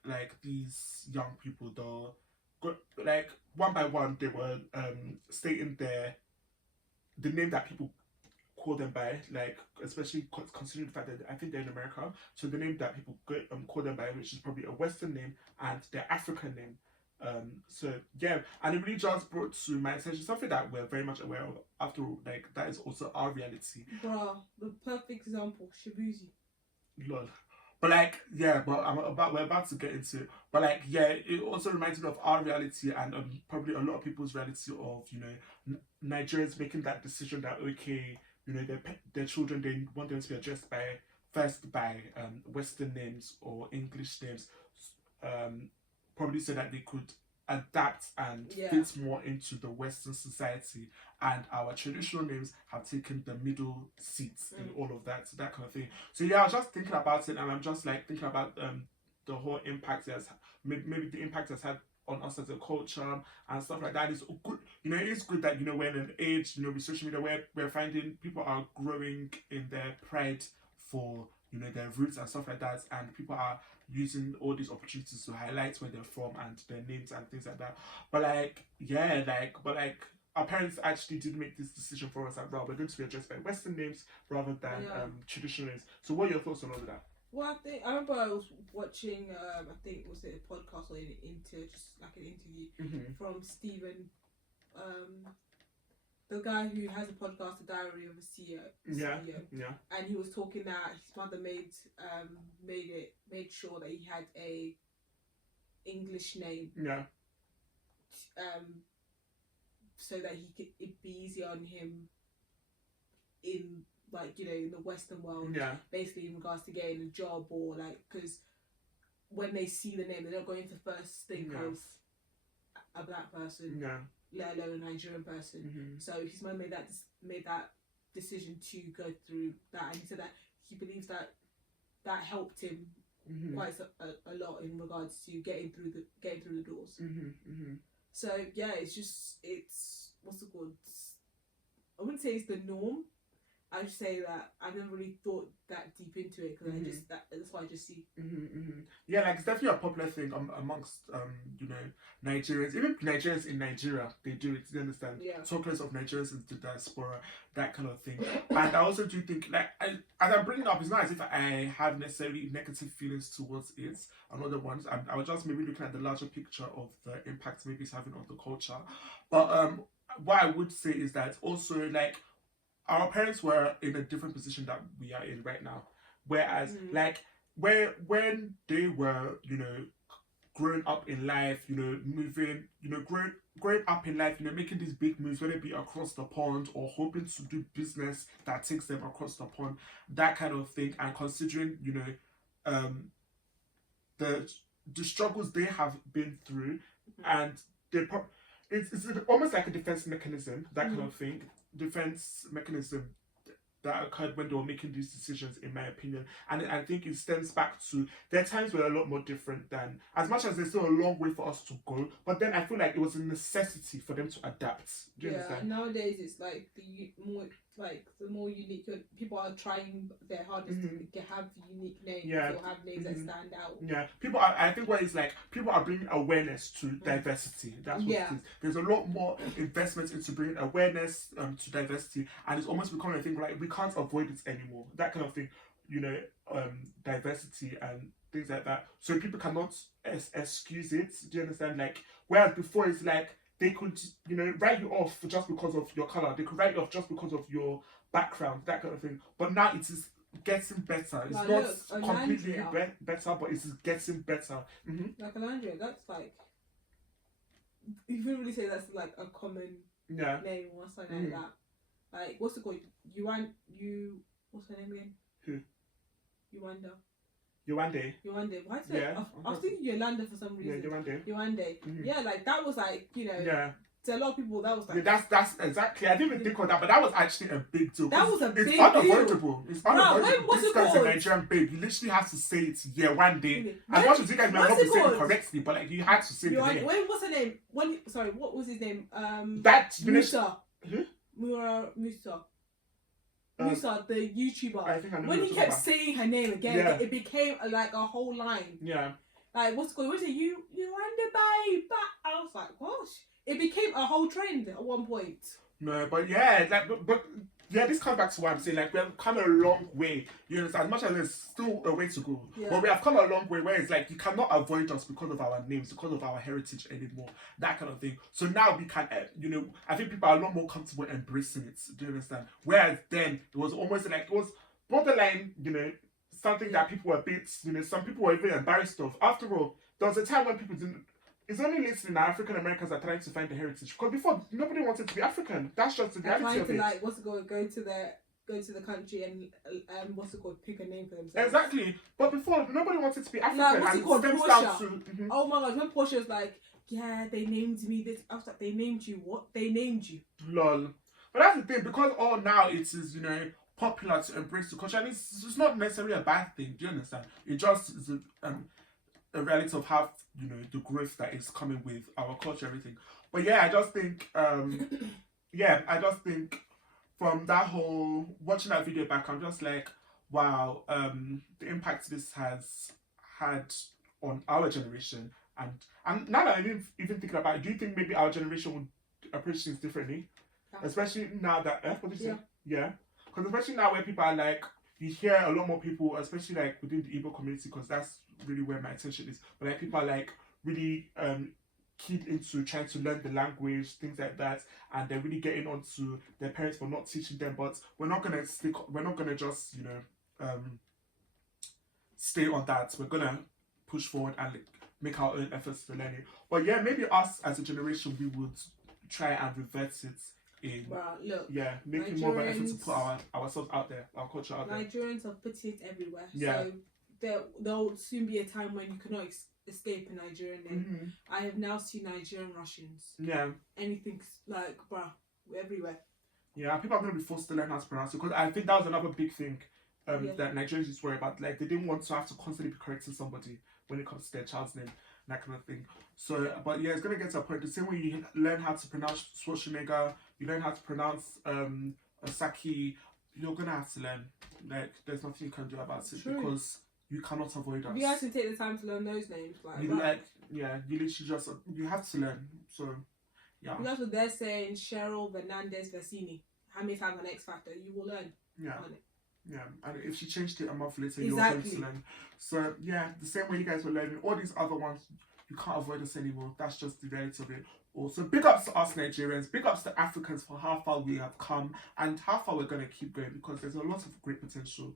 like these young people, like one by one, they were stating the name that people call them by, like especially considering the fact that I think they're in America, so the name that people call them by, which is probably a Western name and their African name. So yeah, and it really just brought to my attention something that we're very much aware of. After all, like that is also our reality. Bruh, the perfect example, Shabuzi. Lol. But like, yeah, but we're about to get into it. But like, yeah, it also reminds me of our reality, and probably a lot of people's reality of, you know, Nigerians making that decision that, okay, you know, their children, they want them to be addressed by Western names or English names, probably so that they could adapt and fit more into the Western society, and our traditional names have taken the middle seats in all of that, so that kind of thing. So yeah, I was just thinking about it, and I'm just like thinking about the whole impact it has, maybe the impact it's had on us as a culture and stuff like that. Is good, you know. It is good that, you know, we're in an age, you know, with social media where we're finding people are growing in their pride for, you know, their roots and stuff like that, and people are using all these opportunities to highlight where they're from and their names and things like that. But like, yeah, our parents actually did make this decision for us, like, well, we're going to be addressed by Western names rather than traditional names. So what are your thoughts on all of that? Well, I remember I was watching, I think, was it a podcast or just like an interview from Stephen, the guy who has a podcast, The Diary of a CEO. Yeah. And he was talking that his mother made sure that he had a English name. Yeah. So that it'd be easier on him in, like, you know, in the Western world. Yeah. Basically, in regards to getting a job, or like, because when they see the name, they're not going to first think of a black person. Yeah. Let alone a Nigerian person. Mm-hmm. So his mum made that decision to go through that, and he said that he believes that helped him quite a lot in regards to getting through the doors. So yeah, it's what's it called? I wouldn't say it's the norm. I would say that I've never really thought that deep into it, because that's what I just see. Yeah, like it's definitely a popular thing amongst you know, Nigerians, even Nigerians in Nigeria. They do it. You understand? Yeah. Talkers of Nigerians in the diaspora, that kind of thing. And I also do think, like, as I'm bringing it up, it's not as if I have necessarily negative feelings towards it and other ones. I was just maybe looking at the larger picture of the impact maybe it's having on the culture. But what I would say is that also, like, our parents were in a different position that we are in right now. Whereas, like, when they were, you know, growing up in life, you know, moving, you know, growing up in life, you know, making these big moves, whether it be across the pond or hoping to do business that takes them across the pond, that kind of thing, and considering, you know, the struggles they have been through, and it's almost like a defense mechanism, that kind of thing. Defense mechanism that occurred when they were making these decisions, in my opinion. And I think it stems back to their times were a lot more different than, as much as there's still a long way for us to go, but then I feel like it was a necessity for them to adapt. Do you understand? Nowadays it's like the more unique, people are trying their hardest to have unique names, or have names that stand out. Yeah, I think what it's like, people are bringing awareness to diversity. That's what it is. There's a lot more investment into bringing awareness to diversity, and it's almost becoming a thing like we can't avoid it anymore. That kind of thing, you know, diversity and things like that. So people cannot excuse it. Do you understand? Like, whereas before it's like, they could, you know, write you off just because of your colour. They could write you off just because of your background, that kind of thing. But now it is getting better. It's not completely better, but it's getting better. Like Alandria, that's like, you wouldn't really say that's like a common name or something like that. Like, what's it called? What's her name again? Who? Yolanda. Yowande. Why is it? I was thinking Yolanda for some reason. Yowande. Yeah, like that was like, you know. Yeah. To a lot of people, that was like. Yeah, that's exactly. I didn't even think of that, but that was actually a big deal. That was a big deal. It's unavoidable. It's unavoidable. This guy's a Nigerian babe. You literally have to say it. Yeah, one day. As much as you guys may not be saying it correctly, but like you had to say the name. Wait, what's her name? What was his name? Musa. Musa, the YouTuber. I think I know when he kept saying her name again, it became like a whole line. Yeah. Like, what's going on? What's it? You under babe. I was like, gosh. It became a whole trend at one point. No, but yeah, like, but yeah, this comes back to what I'm saying. Like, we have come a long way. You understand? As much as there's still a way to go, but we have come a long way. Where it's like you cannot avoid us because of our names, because of our heritage anymore. That kind of thing. So now we can, you know, I think people are a lot more comfortable embracing it. Do you understand? Whereas then it was almost like it was borderline, you know, something that people were a bit, you know, some people were even embarrassed of. After all, there was a time when people didn't. It's only listening that African Americans are trying to find the heritage, because before nobody wanted to be African. That's just the reality of it. Like, what's it called? Go to the country and what's it called? Pick a name for themselves. Exactly. But before nobody wanted to be African. Like, what's it called? Portia. Oh my god, when Portia was like, yeah, they named me this. I was like, they named you what? They named you. Lol. But that's the thing, because all now it is, you know, popular to embrace the culture, and it's not necessarily a bad thing. Do you understand? It just is a reality of how, you know, the growth that is coming with our culture, everything. But yeah, I just think from that whole watching that video back, I'm just like, wow, the impact this has had on our generation, and now that I'm even thinking about it, do you think maybe our generation would approach things differently? Especially now that what did you say? Yeah, because especially now where people are like, you hear a lot more people, especially like within the Igbo community, because that's really where my attention is. But like people are like really keyed into trying to learn the language, things like that, and they're really getting onto their parents for not teaching them. But we're not gonna just stay on that. We're gonna push forward and make our own efforts to learn it. But yeah, maybe us as a generation, we would try and revert it in. Bruh, look. Yeah, making more of an effort to put ourselves out there, our culture out there. Nigerians are putting it everywhere. Yeah. So there'll soon be a time when you cannot escape a Nigerian name. I have now seen Nigerian Russians. Yeah. Anything like, bruh, we're everywhere. Yeah, people are going to be forced to learn how to pronounce it, because I think that was another big thing that Nigerians used to worry about. Like, they didn't want to have to constantly be correcting somebody when it comes to their child's name, that kind of thing. So, but yeah, it's going to get to a point. The same way you learn how to pronounce Schwarzenegger, you learn how to pronounce Saki, you're going to have to learn. Like, there's nothing you can do about it. True. Because you cannot avoid us. You have to take the time to learn those names. You literally just, you have to learn. So, yeah. That's what they're saying, Cheryl Fernandez Versini. How many times on X Factor? You will learn. Yeah. Yeah, and if she changed it a month later, you're going to learn. So, yeah, the same way you guys were learning, all these other ones, you can't avoid us anymore. That's just the reality of it. Also, big ups to us Nigerians, big ups to Africans for how far we have come and how far we're going to keep going, because there's a lot of great potential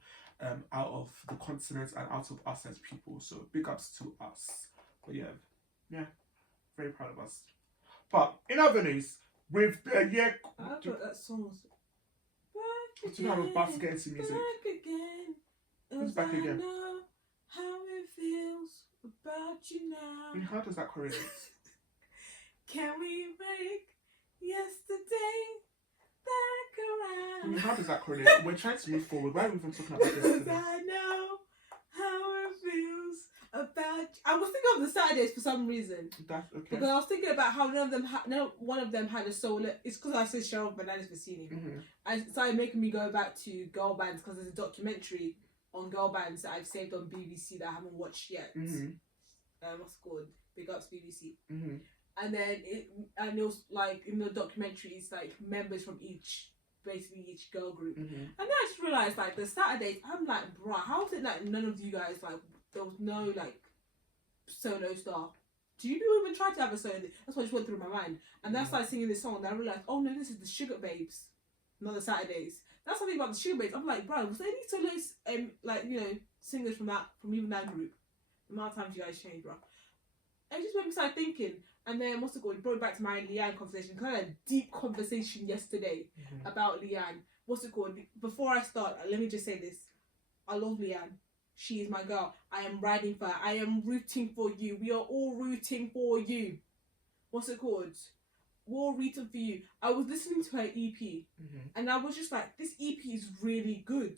out of the continent and out of us as people. So, big ups to us. But yeah, very proud of us. But in other news, with the year... I thought that song was... Do you know I'm about to get into music? Back again. Who's back again? I know how it feels about you now. I mean, how does that correlate? Can we make yesterday back around? I mean, how does that correlate? We're trying to move forward. Why are we even talking about this today? I know how it feels about... I was thinking of the Saturdays for some reason. That's okay. Because I was thinking about how one of them had a solo. It's because I said Cheryl Fernandez Versini. And it started making me go back to girl bands, because there's a documentary on girl bands that I've saved on BBC that I haven't watched yet. What's it called? Big ups BBC. And then it was like, in the documentary, it's like members from each girl group. And then I just realised, like, the Saturdays, I'm like, bruh, how is it that none of you guys, like, there was no, like, solo star? Do you even try to have a solo? That's what just went through my mind. And then I started singing this song, and I realised, oh no, this is the Sugar Babes, not the Saturdays. That's something about the Sugar Babes. I'm like, bro, was there any solos, like, you know, singers from even that group? The amount of times you guys changed, bro. And it just made me start thinking. And then, what's it called? It brought it back to my Leanne conversation. Kind of a deep conversation yesterday about Leanne. What's it called? Before I start, let me just say this. I love Leanne. She is my girl. I am riding for her. I am rooting for you. We are all rooting for you. What's it called? We're all rooting for you. I was listening to her EP. And I was just like, this EP is really good.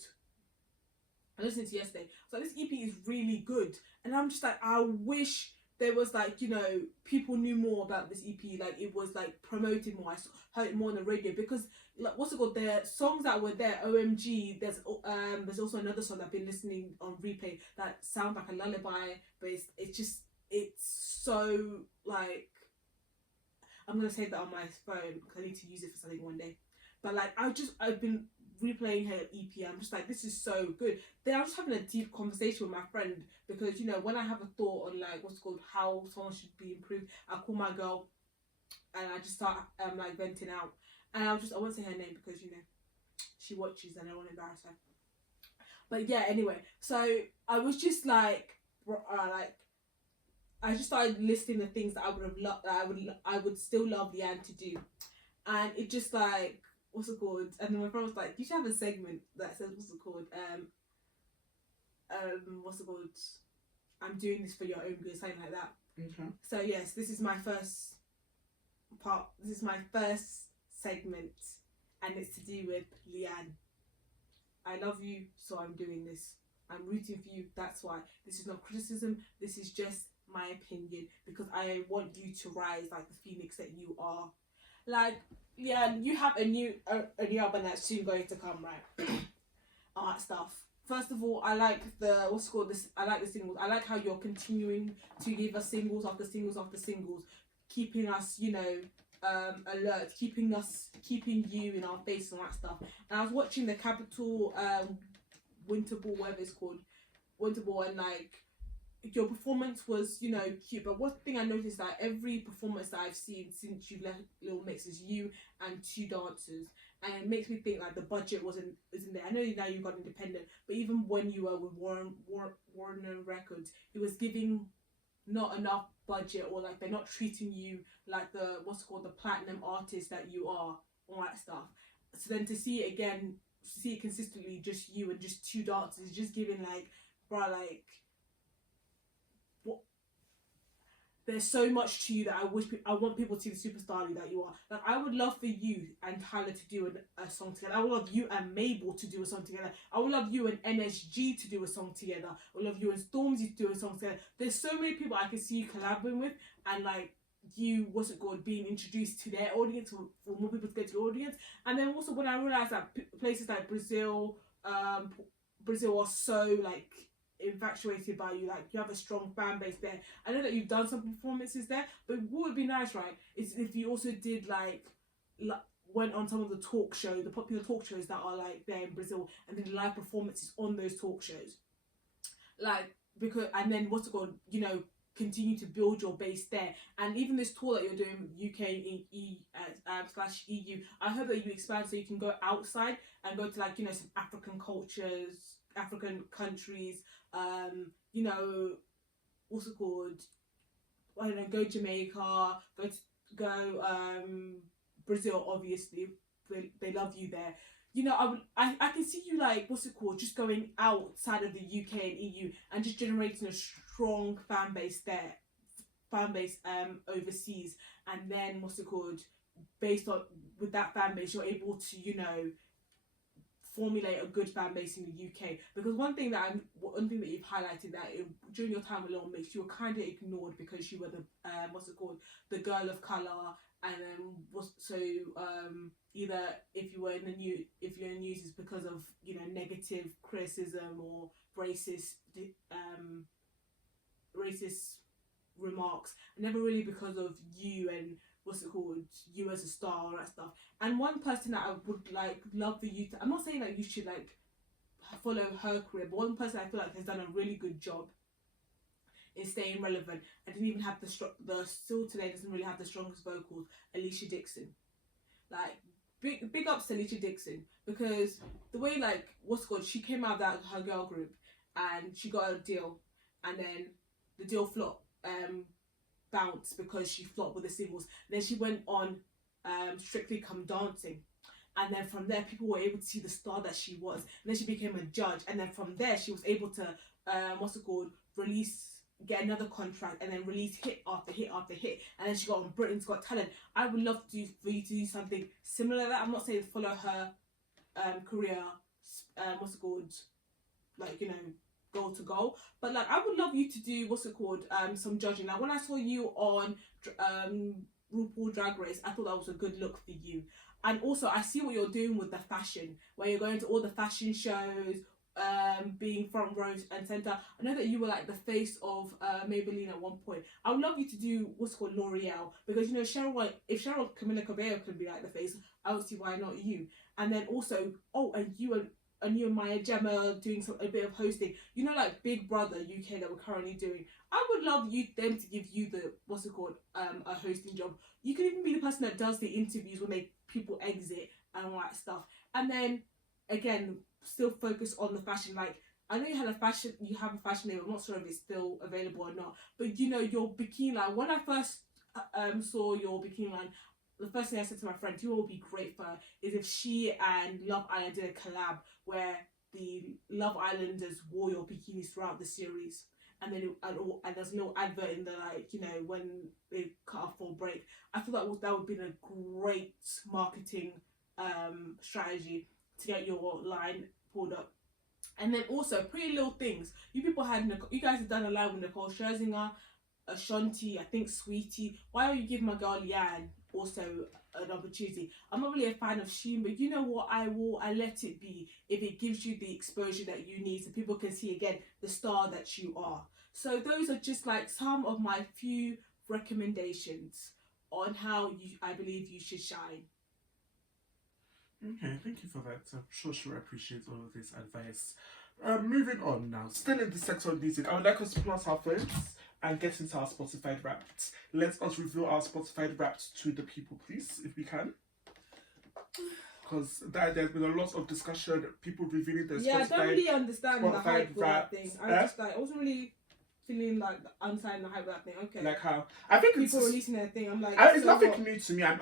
I listened to it yesterday. So this EP is really good. And I'm just like, I wish there was, like, you know, people knew more about this EP. Like, it was, like, promoted more. I heard it more on the radio. Because, like, what's it called? The songs that were there, OMG, there's also another song that I've been listening on replay that sounds like a lullaby. But it's so, like, I'm going to save that on my phone because I need to use it for something one day. But, like, I've been replaying her EP. I'm just like, this is so good. Then I was just having a deep conversation with my friend, because, you know, when I have a thought on, like, what's called, how someone should be improved, I call my girl and I just start like venting out. And I won't say her name because, you know, she watches and I don't want to embarrass her. But yeah, anyway, so I was just like I just started listing the things that I would have loved, I would still love Leanne to do. And it just, like, what's it called? And then my friend was like, you should have a segment that says, what's it called? What's it called? I'm doing this for your own good, something like that. Okay. So yes, this is my first part. This is my first segment, and it's to do with Leanne. I love you, so I'm doing this. I'm rooting for you, that's why. This is not criticism, this is just my opinion, because I want you to rise like the phoenix that you are. Like, yeah, you have a new album that's soon going to come, right? All that stuff. First of all, I like I like the singles. I like how you're continuing to give us singles after singles after singles, keeping us, you know, alert, keeping you in our face and all that stuff. And I was watching the Capital Winter Ball, whatever it's called, Winter Ball, and like your performance was, you know, cute. But one thing I noticed that every performance that I've seen since you've left Little Mix is you and 2 dancers, and it makes me think like the budget isn't there. I know now you've got independent, but even when you were with Warner Records, it was giving not enough budget, or like they're not treating you like the the platinum artist that you are, all that stuff. So then to see it again, see it consistently, just you and just 2 dancers, just giving like, bro, like, what? There's so much to you that I want people to see the superstar that you are. Like, I would love for you and Tyler to do a song together. I would love you and Mabel to do a song together. I would love you and NSG to do a song together. I would love you and Stormzy to do a song together. There's so many people I can see you collaborating with, and like, you being introduced to their audience, for more people to get to your audience. And then also when I realized that places like Brazil are so like infatuated by you, like you have a strong fan base there. I know that you've done some performances there, but what would be nice, right, is if you also did like went on some of the popular talk shows that are like there in Brazil, and did live performances on those talk shows, like, because, and then you know, continue to build your base there. And even this tour that you're doing with UK / EU, I hope that you expand so you can go outside and go to, like, you know, some African cultures, African countries, you know, what's it called, I don't know, go Jamaica, go Brazil, obviously, they love you there. You know, I can see you, like, just going outside of the UK and EU and just generating a strong fan base overseas. And then based on, with that fan base, you're able to, you know, formulate a good fan base in the UK. Because one thing that you've highlighted, that during your time with Little Mix, you were kind of ignored because you were the girl of colour. And then either if you're in the news, it's because of, you know, negative criticism or racist remarks, never really because of you and you as a star, all that stuff. And one person that I would love for you to, I'm not saying that you should like follow her career, but one person I feel like has done a really good job in staying relevant and didn't even have still today doesn't really have the strongest vocals, Alicia Dixon. Like, big ups to Alicia Dixon, because the way, like, she came out of her girl group and she got a deal, and then the deal flopped, bounced because she flopped with the singles. Then she went on Strictly Come Dancing, and then from there people were able to see the star that she was, and then she became a judge, and then from there she was able to get another contract, and then release hit after hit after hit, and then she got on Britain's Got Talent. I would love for you to do something similar to that. I'm not saying follow her career, like, you know, goal to goal, but like, I would love you to do some judging. Like, when I saw you on RuPaul Drag Race, I thought that was a good look for you. And also, I see what you're doing with the fashion, where you're going to all the fashion shows, being front row and center. I know that you were like the face of Maybelline at one point. I would love you to do L'Oreal, because, you know, if Cheryl Camila Cabello could be like the face, I would see why not you. And then also, and you and Maya Gemma doing a bit of hosting. You know, like Big Brother UK that we're currently doing. I would love them to give you the a hosting job. You can even be the person that does the interviews when people exit and all that stuff. And then again, still focus on the fashion. Like, I know you have a fashion label. I'm not sure if it's still available or not. But, you know, your bikini line. When I first saw your bikini line, the first thing I said to my friend, you know what would be great for her, is if she and Love Island did a collab where the Love Islanders wore your bikinis throughout the series, and then and there's no advert in the, like, you know, when they cut off for a break. I thought that would be a great marketing strategy to get your line pulled up. And then also Pretty Little Things. You guys have done a line with Nicole Scherzinger, Ashanti, I think Sweetie. Why don't you give my girl Leanne also an opportunity? I'm not really a fan of Sheen, but you know what, I let it be if it gives you the exposure that you need, so people can see again the star that you are. So those are just like some of my few recommendations on how I believe you should shine. Okay, thank you for that. I'm sure she'll appreciate all of this advice. Moving on now. Still in the sector of music, I would like us to pull out our phones and get into our Spotify Wrapped. Let us reveal our Spotify Wrapped to the people, please, if we can. Because there's been a lot of discussion, people revealing their Spotify. Yeah, I don't really understand the hype for that Wrapped. thing. I wasn't really feeling like understanding the hype for that thing. Okay. Like how? I think people releasing their thing. I'm like, it's nothing new to me. I'm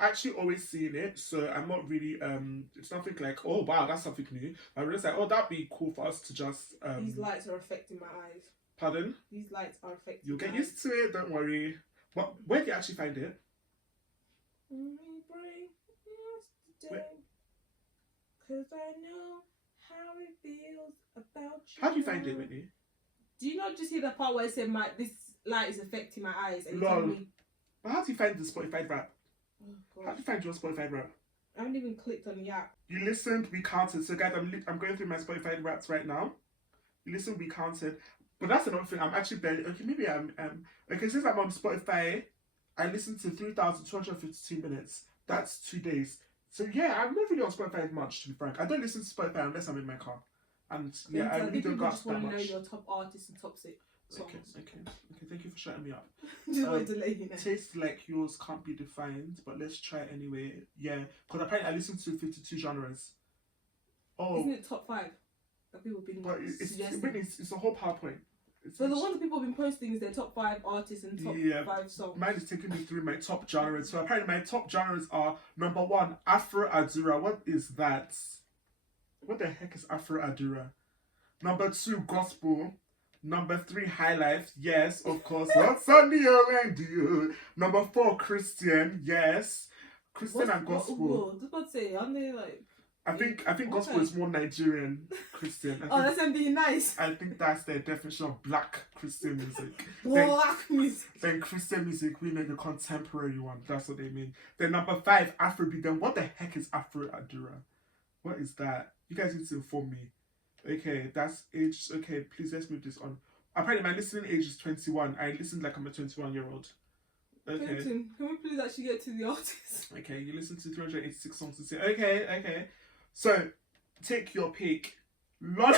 actually always seeing it, so I'm not really it's nothing like, oh wow, that's something new. I'm just like, oh, that'd be cool for us to just these lights are affecting my eyes. Pardon? These lights are affecting. You'll get used to it, don't worry. But where do you actually find it? Cause I know how it feels about you. How do you find it, Whitney? Do you not just hear the part where it said this light is affecting my eyes? And Lol. tell me, But how do you find the Spotify Wrap? oh, How do you find your Spotify Wrap? I haven't even clicked on the app. You listened, we counted. So guys, I'm going through my Spotify Wraps right now. You listened, we counted. But that's another thing. I'm actually barely okay. Maybe I'm okay. Since I'm on Spotify, I listened to 3,252 minutes. That's 2 days. So yeah, I'm not really on Spotify much, to be frank. I don't listen to Spotify unless I'm in my car. And yeah, I really don't go out just that want to know much. your top artists and top 6 songs. Okay. Thank you for shutting me up. Just wanted to let you know. Tastes like yours can't be defined, but let's try it anyway. Yeah, because apparently I listen to 52 genres. Oh, isn't it top 5 that people have been suggesting? It's a whole PowerPoint. So the ones that people have been posting is their top 5 artists and top 5 songs. Mine is taking me through my top genres. So apparently my top genres are number 1, Afro Adura. What is that? What the heck is Afro Adura? Number 2, Gospel. Number 3, High Life. Yes, of course. What's on the radio? Number 4, Christian. Yes. Christian and Gospel. I was about to say, aren't they like... I think Gospel is more Nigerian Christian. That's them being nice. I think that's their definition of black Christian music. Black music. Then Christian music, we know the contemporary one. That's what they mean. Then number 5, Afrobeat. Then what the heck is Afro Adura? What is that? You guys need to inform me. Okay, that's age. Okay, please let's move this on. Apparently my listening age is 21. I listened like I'm a 21-year-old. Okay. Clinton, can we please actually get to the artist? Okay, you listen to 386 songs this year. Okay. So, take your pick. Lol,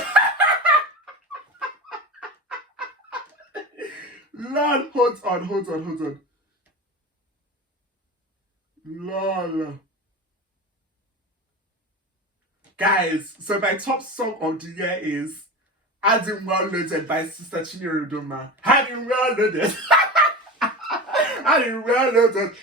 hold on. Lol. Guys, so my top song of the year is Adding Well Loaded by Sister Chinyere Udoma. Adding Well Loaded. Adding Well Loaded.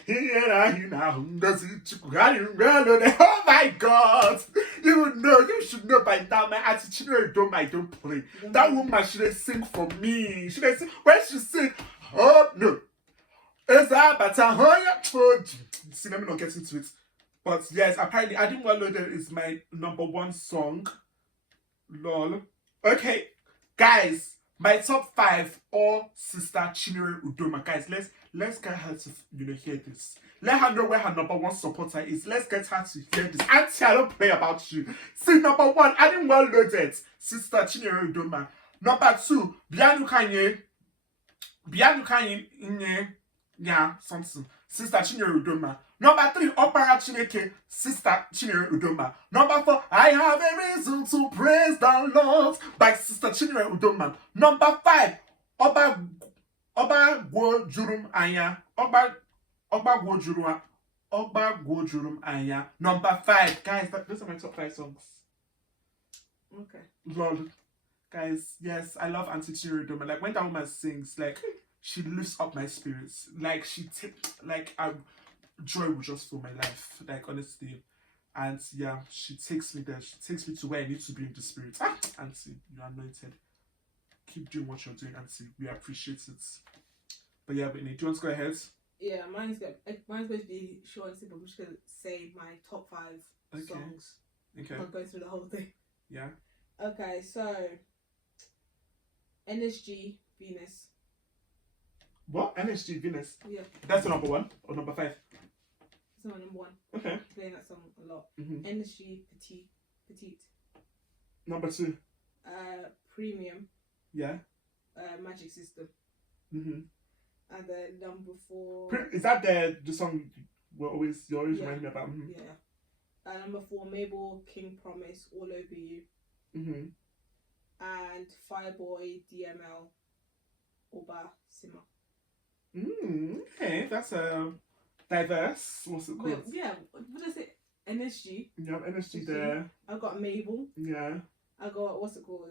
Oh my God. You should know by now my attitude Udoma, I don't play. That woman should sing for me. When she sing, oh no. Is that better? See, let me not get into it. But yes, apparently Adding Well Loaded is my number 1 song. Lol. Okay, guys, my top 5 all Sister Chinyere Udoma. Guys, let's get her to hear this. Let her know where her number 1 supporter is. Let's get her to hear this. Auntie, I don't play about you. See, number 1, Adding Well Loaded, Sister Chinyere Udoma. Number 2, Bianu Kanye, yeah, something. Sister Chinyere Udoma. Number 3, Opera Chineke, Sister Chinyere Udoma. Number 4, I Have a Reason to Praise the Lord by Sister Chinyere Udoma. Number 5, Oba Gwojurum Anya. Oba Gwojurum Anya. Number 5, guys, those are my top 5 songs. Okay. Lol. Guys, yes, I love Auntie Chinyere Udoma. Like when that woman sings, like she lifts up my spirits. Like joy will just fill my life. Like honestly. And yeah, she takes me there. She takes me to where I need to be in the spirit. Auntie, you're anointed. Keep doing what you're doing, Auntie. We appreciate it. But yeah, Whitney, do you want to go ahead? Yeah, mine's going to be short and simple. I'm just going to say my top 5 songs. Okay. I'm not going through the whole thing. Yeah. Okay, so NSG Venus. What? NSG Venus? Yeah. That's the number 1 or number 5? That's my number 1. Okay. I'm playing that song a lot. NSG Petite. Number 2. Premium. Yeah. Magic System. And then number 4. Is that the song you're always reminding me about? Yeah. Number 4, Mabel King Promise, All Over You. and Fireboy, DML, Oba, Sima. Okay, that's diverse. What's it called? Wait, yeah, what did I say? NSG. You have NSG there. I got Mabel. Yeah. I got, what's it called?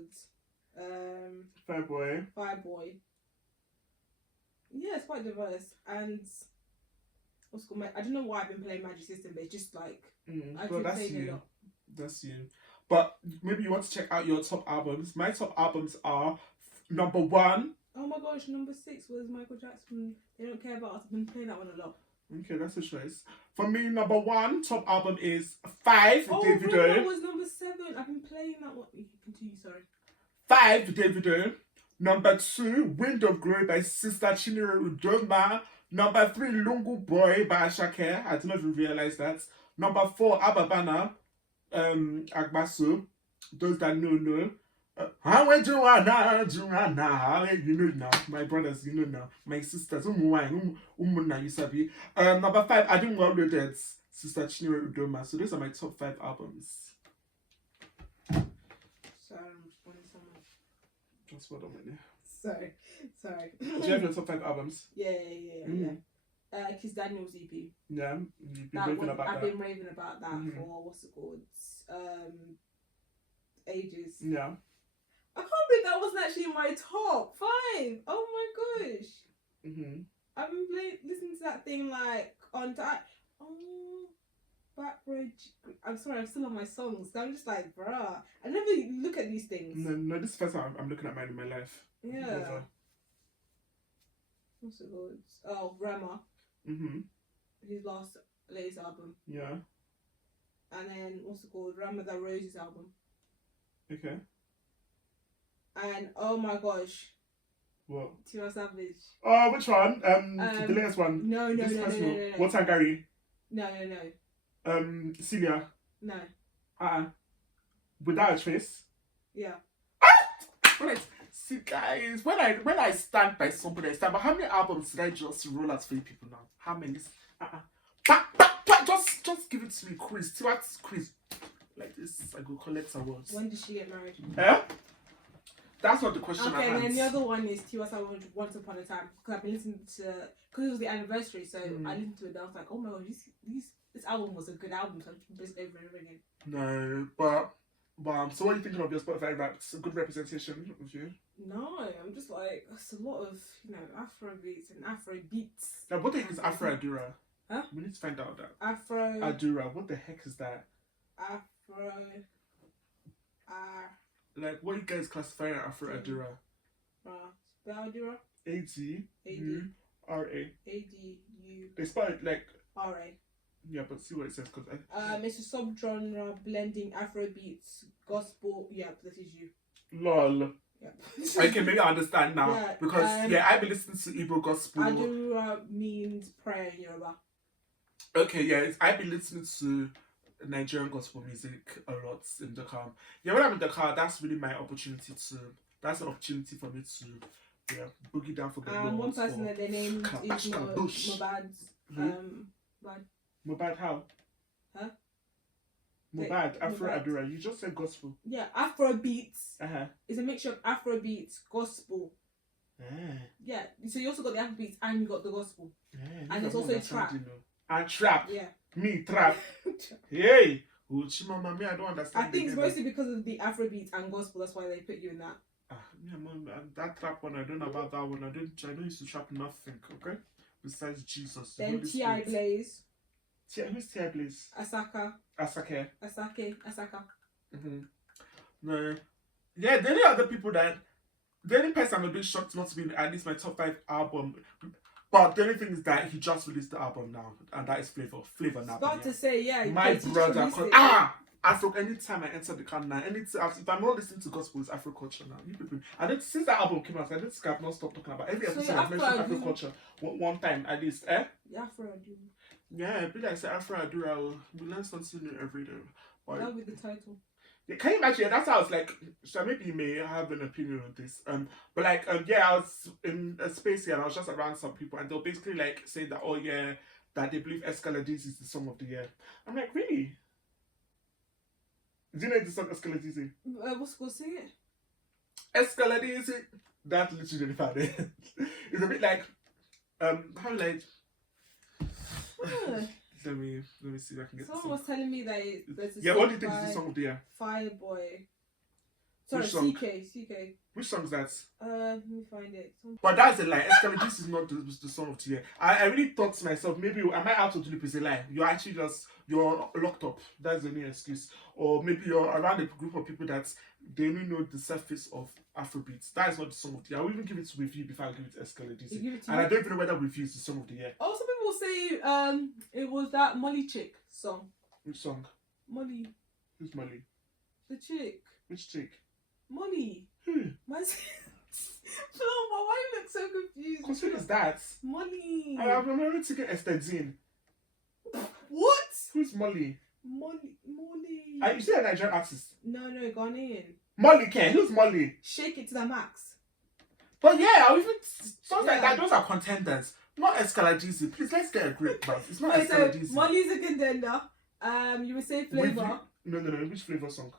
Fireboy. Fireboy. Yeah, it's quite diverse. And what's it called? I don't know why I've been playing Magic System, but it's just like I've been playing a lot. That's you. But maybe you want to check out your top albums. My top albums are number 1. Oh my gosh, number 6 was Michael Jackson. They Don't Care About Us. I've been playing that one a lot. Okay, that's a choice. For me, number 1 top album is 5 Oh, Davido. Roma was number 7. I've been playing that one. You can continue, sorry. 5 Davido. Number 2, Wind of Glory by Sister Chinere Udoma. Number 3, Lungu Boy by Ashake. I did not even realize that. Number 4, Ababana, Agbaso. Those that know. How we Joanna, you know now. My brothers, you know now. My sisters, Umunna, you sabi. Number 5, I Didn't Want Loaded, Sister Chinere Udoma. So those are my top 5 albums. Sorry, I'm responding to someone. That's what I'm in. Sorry. Do you have your top 5 albums? Yeah. Kiss Daniel's EP. Yeah, you've been raving about that. I've been raving about that for, what's it called? Ages. Yeah. I can't believe that wasn't actually in my top 5. Oh my gosh. I've been listening to that thing like on time. Oh, Backroad. I'm sorry, I'm still on my songs. So I'm just like, bruh. I never look at these things. No, this is the first time I'm looking at mine in my life. Yeah. Never. What's it called? Oh, Rema. His latest album. Yeah. And then what's it called? Rema the Rose's album. Okay. And oh my gosh. What? Tiwa Savage. Oh, which one? The latest one. No. What's Gary? No. Celia. No. Without a Trace. Yeah. Wait. See, guys, when I stand by somebody, I stand. But how many albums did I just roll out for you people now? How many? Just give it to me, quiz. Tiwa's quiz. Like this, I go collect awards. When did she get married? That's not the question. Okay, and then the other one is Tiwa Savage Once Upon a Time, because I've been listening to, because it was the anniversary, so I listened to it and I was like, oh my god, this album was a good album, so I'm just over and over again. No, but so what are you thinking of your Spotify raps? A good representation of you? No, I'm just like, it's a lot of, Afro beats and Afro beats. Now, what the heck is Afro Adura? Huh? We need to find out that. Afro Adura, what the heck is that? Afro Like, what you guys classify as Afro Adura? Spell Adura? A-D-U-R-A. A-D-U. They spell it like R-A. Yeah, but see what it says, because it's a subgenre blending Afro beats, gospel. Yeah, this is you. lol. Yeah. Okay, maybe I understand now. Yeah, because I've been listening to Igbo gospel. Adura means prayer in Yoruba. Okay, yeah, I've been listening to Nigerian gospel music a lot in the car. Yeah, when I'm in the car, that's really my opportunity to. That's an opportunity for me to, boogie down for the Lord. One person that their name is Mobad. Mobad how? Huh? Mobad, Afro Adura. You just said gospel. Yeah, Afro beats. It's a mixture of Afro beats, gospel. Yeah, so you also got the Afro beats and you got the gospel. And it's also trap. And trap. Yeah. Me, trap. Hey! Chimama, me, I don't understand. I think it's mostly because of the Afro beats and gospel, that's why they put you in that. Yeah, man, that trap one, I don't know about that one. I don't used to trap nothing, okay? Besides Jesus. Then T.I. Blaze. Who's T.I. Blaze? Asake. No. Yeah, the only other people the only person I'm a bit shocked not to be in at least my top 5 album. But the only thing is that he just released the album now, and that is Flavor now. About to say, yeah. My brother, Afro. Anytime I enter the car now, if I'm not listening to gospel, it's Afro culture now. You people, since that album came out, I didn't have not stop talking about every episode. I've mentioned Afro culture one time at least. The Afro Adura. Yeah, but like I said, Afro Adura. We learn something new every day. That would be the title. Yeah, can you imagine? Yeah, that's how I was like. So maybe you may have an opinion on this. But like, I was in a space here and I was just around some people and they'll basically like saying that, oh yeah, that they believe Escaladiz is the song of the year. I'm like, really? Do you know the song Escaladiz? What's it called? Sing it. Escalades. That's literally found it. It's a bit like how like. Let me see if I can get. Someone was telling me that there's a yeah. song What do you think is the song of the year? Fireboy. Sorry, Which song? CK. Which song is that? Let me find it. But that's a lie. Escalades is not the song of the year. I really thought to myself, maybe am I out of the loop? Is a lie. You're actually you're locked up. That's the only excuse. Or maybe you're around a group of people that they only know the surface of Afrobeats. That is not the song of the year. I will even give it to Review before I give it to Escalades. And I don't even know whether Review is the song of the year. Oh, some people say it was that Molly chick song. Which song? Molly. Who's Molly? The chick. Which chick? Molly. Who? Why you look so confused? Because who is that? Molly. I remember to get Estedzine. What? Who's Molly? Molly. You see a Nigerian artist? No, Ghanaian. Molly K. Who's Molly? Shake it to the max. But yeah, even songs like that, those are contenders. Not Escalades. Please, let's get a grip, bro. It's not Escalades. So Molly's a contender. You would say Flavor. No. Which Flavor song?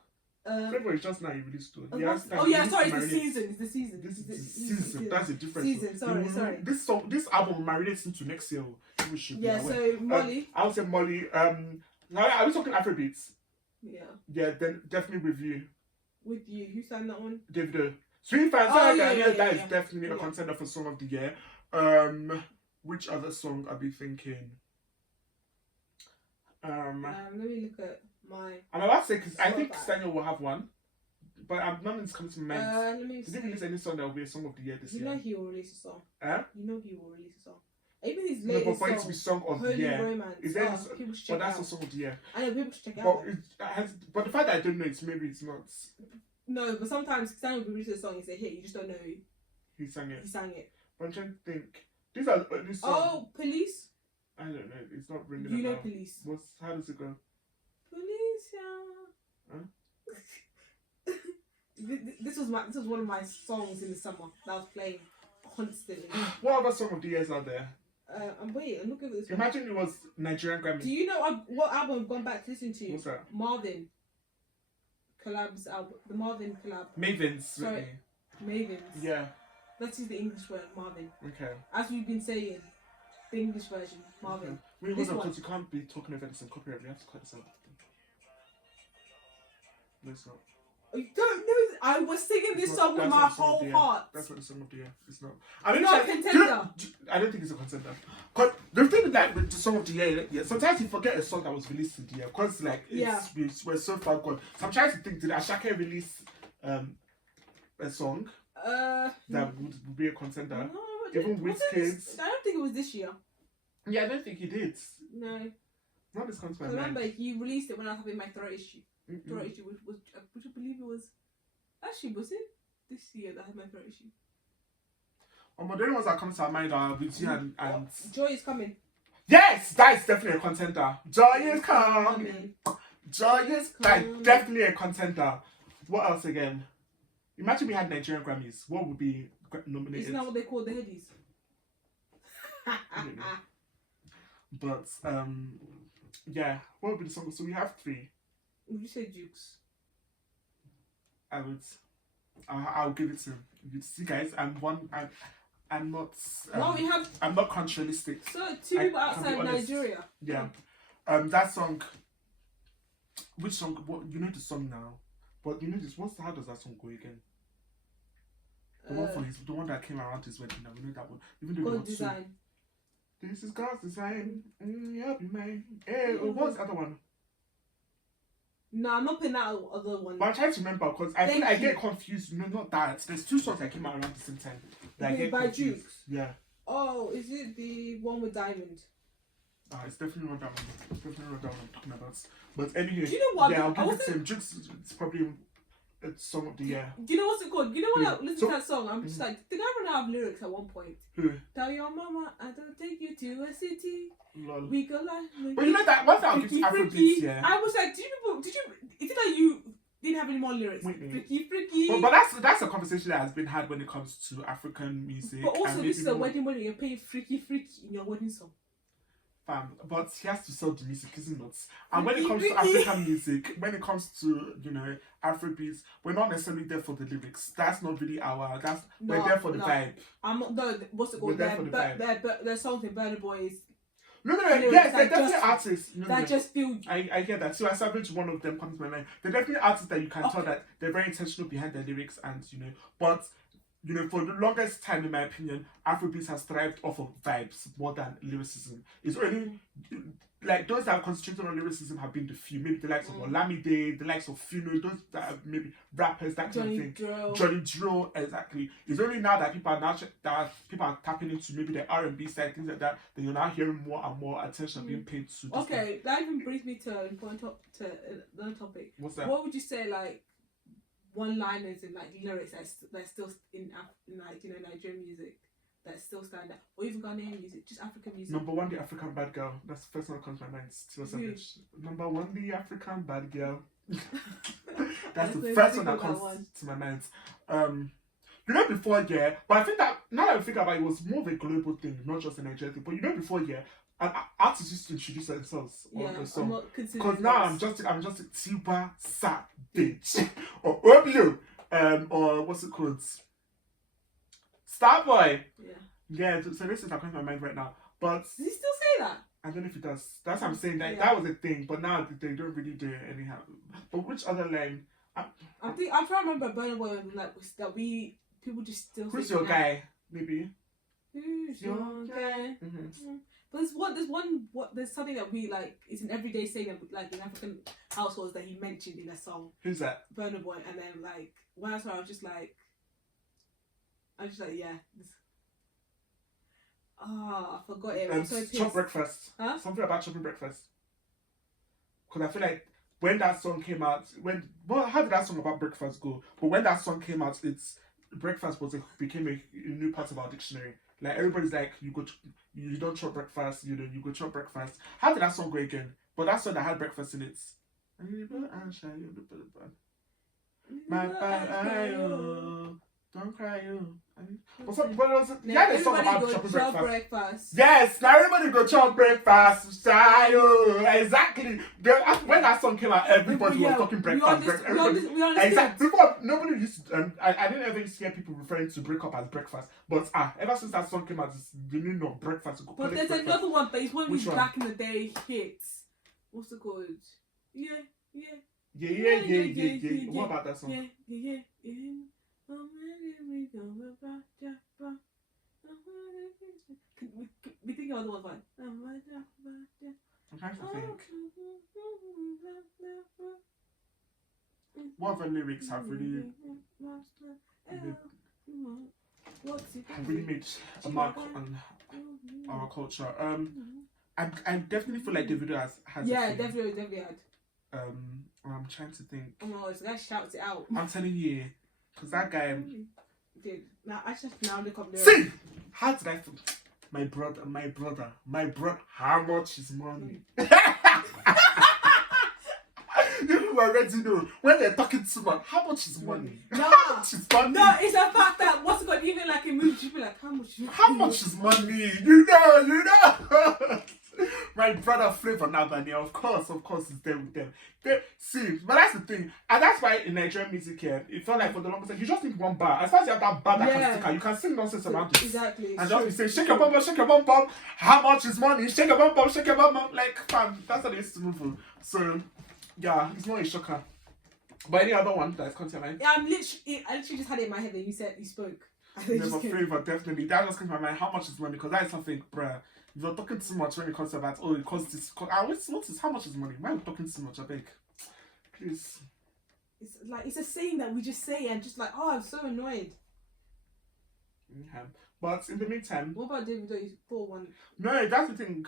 Flavor is just now you released to. Sorry, it's the season. It's the season. This is the season. That's a different season. Sorry. This album marinates into next year. People should be aware. So Molly. I would say Molly. Now are we talking Afrobeats? Yeah. Yeah, then definitely Review. With you, who sang that one? Davido. Sweet Fans. That is definitely a contender for Song of the Year. Which other song are we thinking? Let me look at my. I'm about to say because I think Daniel will have one, but nothing's coming to my mind. Let me see. Did he release any song that will be a Song of the Year this year? You know he will release a song. You know he will release a song. Even his latest song. But for it to be Song of the Year, Romance. is there? People should check But that's out. a Song of the Year. I know people should check it out. But the fact that I don't know it, maybe it's not. No, but sometimes Daniel will release a song. It's a hit. You just don't know who. He sang it. But I'm trying to think. These are this song. Oh, Police. I don't know. It's not ringing. You know Police. How does it go? Police, yeah. Huh? This was one of my songs in the summer that I was playing constantly. What other Song of the Years are there? I'm looking at this. Imagine it was Nigerian Grammy. Do you know what album I've gone back to listen to? What's that? Marvin collabs album. The Marvin collab. Mavens. Sorry, Mavens. Yeah. That is the English word, Marvin. Okay. As we've been saying, the English version, Marvin. Okay. Wait, hold on, because you can't be talking over this and copyright. We have to cut this out. No, it's not. You don't know. I was singing this song with my whole heart. That's not the Song of the Year. It's not. I mean, not a contender. I don't think it's a contender. Cause the thing that with the Song of the Year, sometimes you forget a song that was released in the year. Cause like we're so far gone. So I'm trying to think. Did Ashake release a song that would be a contender? No, even with kids. I don't think it was this year. Yeah, I don't think he did. No. Not this comes to my Remember, mind. he released it when I was having my throat issue. Mm-mm. Throat issue, which I believe it was. Actually, was it this year that I had my throat issue? The only ones that come to our mind are BITCHY and Joy is coming. Yes, that is definitely a contender. Joy is coming. Joy is definitely a contender. What else again? Imagine we had Nigerian Grammys. What would be nominated? Isn't that what they call the headies? I don't know. But yeah, what would be the song? So we have 3. Would you say Dukes? I'll give it to him. You see, guys, I'm not. No, we have. I'm not contraristic. So 2 people outside Nigeria. Yeah. That song. Which song? What you know the song now? But you know this. How does that song go again? The one for the one that came around his wedding. Now we know that one. Even though God's Design. This is God's design. Yep, man. Hey, what's the other one? No, I'm not putting that other one. But I'm trying to remember because I think I get confused. No, not that. There's 2 songs that came out around the same time. That I get by confused. Duke. Yeah. Oh, is it the one with Diamond? It's definitely not that one. It's definitely not that one I'm talking about. But anyway, do you know what? Yeah, I'll give it to him. It's probably a Song of the Year. Do you know what's it called? You know when I listen to that song, I'm just like, did I run out of lyrics at one point? Who? Tell your mama I don't take you to a city. Lol. We go like. But you know that one thing I'll give to Afrobeats, yeah. I was like, is it that you didn't have any more lyrics? Whitney. Freaky. But that's a conversation that has been had when it comes to African music. But also, this is a wedding. You're playing freaky in your wedding song. fam. But he has to sell the music, isn't it? And when it comes to African music, when it comes to, you know, Afrobeats, we're not necessarily there for the lyrics. That's not really our. We're there for the vibe. I'm not. No, what's it called? We're there for the vibe. There's something Burna Boy's. No, yes, they're definitely just, artists. Just feel. I get that. So I Savage, one of them comes to my mind. They're definitely artists that you can tell that they're very intentional behind their lyrics, and you know, but you know, for the longest time, in my opinion, Afrobeats has thrived off of vibes more than lyricism. It's only like those that have concentrated on lyricism have been the few, maybe the likes of Olamide, the likes of Funo, those that are maybe rappers, that kind of thing. Johnny Drill, exactly. It's only now that people are tapping into maybe the R&B side, things like that, that you're now hearing more and more attention being paid to. Okay, that even brings me to another topic. What's that? What would you say, like, one-liners in like lyrics that's still in like, you know, Nigerian music that still stand out, or even Ghanaian music, just African music? Number one, the African bad girl. That's the first one that comes to my mind. Still Savage. Number one, the African bad girl. That's the first one that comes to my mind. You know, before, yeah, but I think that now that I think about it, it was more of a global thing, not just a Nigerian thing. But you know, before, yeah, artists used to introduce themselves on the song. Because now I'm just a Tiba Savage or Obio, or what's it called? Starboy. Yeah. So this is not coming to my mind right now. But does he still say that? I don't know if he does. That's what I'm saying. That was a thing, but now they don't really do it anyhow. But which other line? I'm trying to remember Burna Boy like that people just still. Who's your guy? Maybe. Who's your guy? Mm-hmm. But there's something that we like. It's an everyday saying that, like, in African households that he mentioned in a song. Who's that? Burna Boy. And then like when I saw it, I was just like, yeah. I forgot it. Chop breakfast. Huh? Something about chopping breakfast. Because I feel like when that song came out, how did that song about breakfast go? But when that song came out, breakfast became a new part of our dictionary. Like, everybody's like, you don't chop breakfast, you go chop breakfast. How did that song go again? But that song that had breakfast in it. Don't cry, you. But was it? Yeah, the song about chopping breakfast. Yes, now everybody go chop breakfast. Exactly. When that song came out, everybody was talking breakfast. Exactly. Before, nobody used to, I didn't ever hear people referring to break up as breakfast. But ever since that song came out, the meaning of breakfast. But there's another one, but it's one of these back in the day hits. What's it called? Yeah. What about that song? Yeah. We think of the one fine. I'm trying to think. What other lyrics have really made a mark on our culture? I definitely feel like Davido has. Yeah, definitely had. I'm trying to think. Oh my God, this guy shouts it out. I'm telling you. Because that guy... Dude, now I just now look up there. See! How did I feel? My brother, how much is money? You already know. When they're talking too much, how much is money? Nah. How much is money? No, it's the fact that what's going even like a movie, you be like, how much is money? You know. My brother Flavor Nabania, of course, is there with them. See, but that's the thing, and that's why in Nigerian music here, it felt like for the longest time, you just need one bar. As far as you have that bar that can stick out, you can sing nonsense around it. Exactly. And just say, shake your bum bum, how much is money? Shake your bum bum, like, fam, that's how they used to move. So, yeah, it's not a shocker. But any other one that's come to your mind? Yeah, I literally just had it in my head and you spoke. Never Flavor, definitely. That just came to my mind. How much is money? Because that is something, bruh. You're talking too much when it comes to that. Oh, it costs this. I always notice how much is money. Why are you talking too much? I beg. Please. It's like, it's a saying that we just say and just like, oh, I'm so annoyed. Okay. But in the meantime. What about Davido? You thought one. No, that's the thing.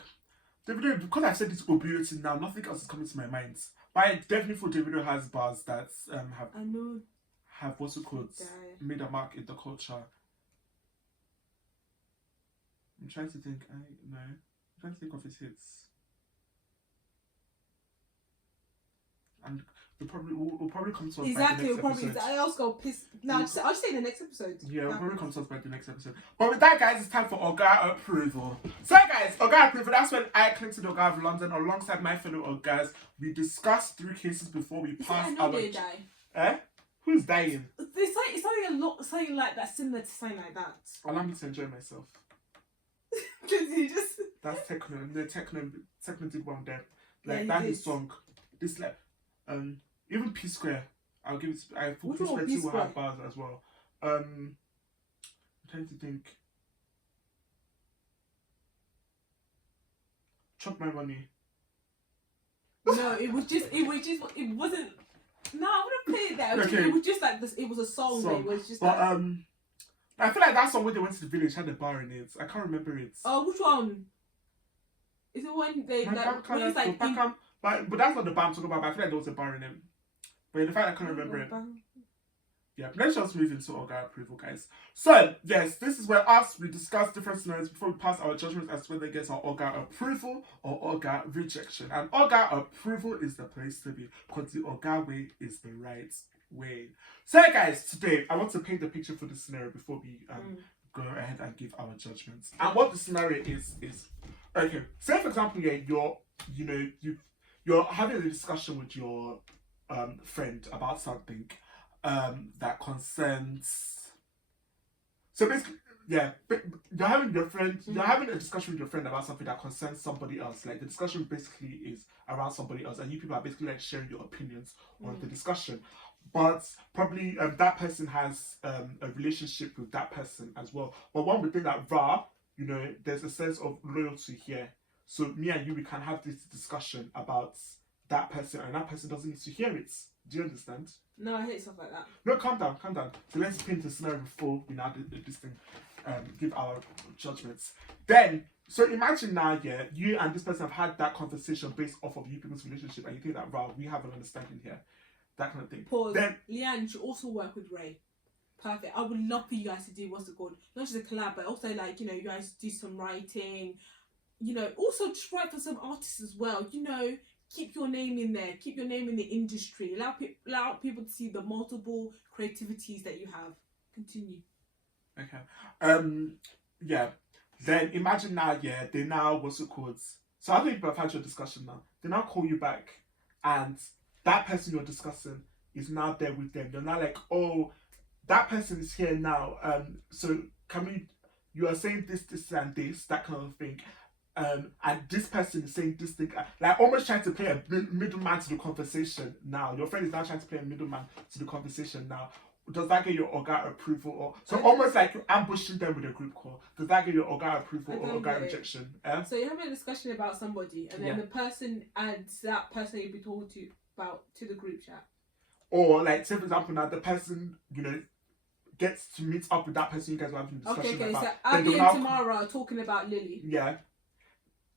Davido, because I've said this obvious now, nothing else is coming to my mind. But I definitely feel Davido has bars that have what's it called? Made a mark in the culture. I'm trying to think. I'm trying to think of his hits. and we'll probably come to us Exactly, by the next episode. I also go piss. No, I'll just say in the next episode. Yeah, we'll probably come to us by the next episode. But with that, guys, it's time for OGA approval. So, guys, OGA approval, that's when I came to the Ogaoflondon alongside my fellow OGAs. We discussed 3 cases before we passed our... They die. Eh? Who's dying? It's something like that, similar to something like that. Allow me to enjoy myself. That's techno. The techno did one there. Like, that his song. This, like, even P Square. I'll give it. I thought P Square 2 will have bars as well. I'm trying to think. Chop My Money. No, it wasn't. No, I wouldn't play that. It was just like this. It was a song. It was just. But I feel like that song when they went to the village had a bar in it. I can't remember it. Oh, which one? Is it when they but that's not the bar I'm talking about. But I feel like there was a bar in it. But the fact I can't remember it. Yeah, let's just move into OGA approval, guys. So, yes, this is where we discuss different scenarios before we pass our judgments as to whether it gets our OGA approval or OGA rejection. And OGA approval is the place to be because the OGA way is the right way. So, guys, today I want to paint the picture for the scenario before we go ahead and give our judgments. And what the scenario is okay. Say, for example, you're having a discussion with your friend about something that concerns. So basically, you're having a discussion with your friend about something that concerns somebody else. Like the discussion basically is around somebody else, and you people are basically like sharing your opinions on the discussion. But probably that person has a relationship with that person as well. But one would think that there's a sense of loyalty here. So me and you, we can have this discussion about that person, and that person doesn't need to hear it. Do you understand? No, I hate stuff like that. No, calm down. So let's paint the scenario before we now this thing, give our judgments. Then, so imagine now, you and this person have had that conversation based off of you people's relationship, and you think that, we have an understanding here. That kind of thing. Pause. Then, Leanne, you should also work with Ray. Perfect. I would love for you guys to do what's it called? Not just a collab, but also you guys do some writing. Also just write for some artists as well. Keep your name in there. Keep your name in the industry. Allow people to see the multiple creativities that you have. Continue. Okay. Then imagine now, they now, what's it called? So I think you've had your discussion now. They now call you back, and that person you're discussing is now there with them. You're now like, oh, that person is here now. So you are saying this, and this, that kind of thing. And this person is saying this thing, like almost trying to play a middleman to the conversation now. Your friend is now trying to play a middleman to the conversation now. Does that get your OGA approval? Or so almost like you're ambushing them with a group call. Does that get your OGA approval or OGA rejection? So you're having a discussion about somebody, and then the person adds that person you'll be talking to the group chat. Or like, say for example, now the person gets to meet up with that person you guys are having a discussion about. So Abby and Tamara are talking about Lily. Yeah.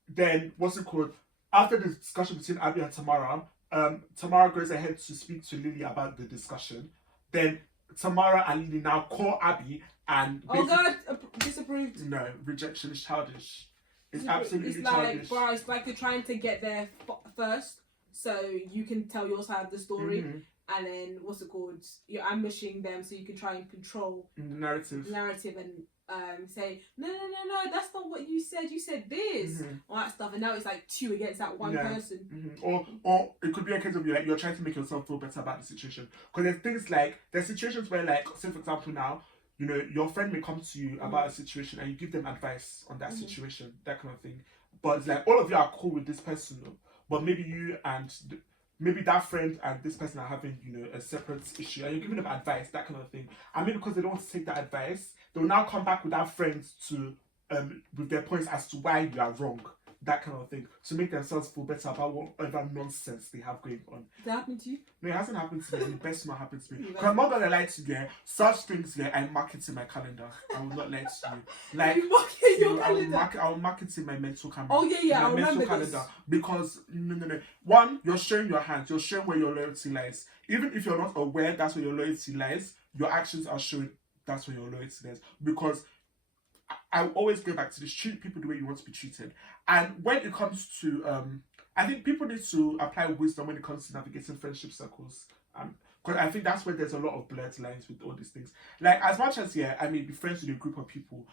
Then what's it called? After the discussion between Abby and Tamara, Tamara goes ahead to speak to Lily about the discussion. Then Tamara and Lily now call Abby and disapproved. No, rejection is childish. It's absolutely childish. It's like they're trying to get there first, so you can tell your side of the story. Mm-hmm. And then what's it called? You're ambushing them so you can try and control the narrative and say no, that's not what you said. You said this, all that stuff, and now it's like 2 against that one person. Mm-hmm. Or it could be a case of you're trying to make yourself feel better about the situation. Because there's situations where, like, say for example now, your friend may come to you about a situation and you give them advice on that situation, that kind of thing. But it's like all of you are cool with this person, but maybe you and maybe that friend and this person are having, a separate issue, and you're giving them advice, that kind of thing. And maybe because they don't want to take that advice, they'll now come back with that friend to, with their points as to why you are wrong, that kind of thing, to make themselves feel better about whatever nonsense they have going on. Did that happen to you? No, it hasn't happened to me. It best not happen to me. Because I'm not gonna lie to you, such things I mark it in my calendar. I will not lie to you. Like, you mark it in your calendar? I'll mark it in my mental calendar. Oh yeah, I remember calendar. This. Because no. One, you're showing your hands. You're showing where your loyalty lies. Even if you're not aware that's where your loyalty lies, your actions are showing that's where your loyalty lies. Because I always go back to this: treat people the way you want to be treated. And when it comes to I think people need to apply wisdom when it comes to navigating friendship circles. Because I think that's where there's a lot of blurred lines with all these things. Like, as much as, yeah, I may be friends with a group of people,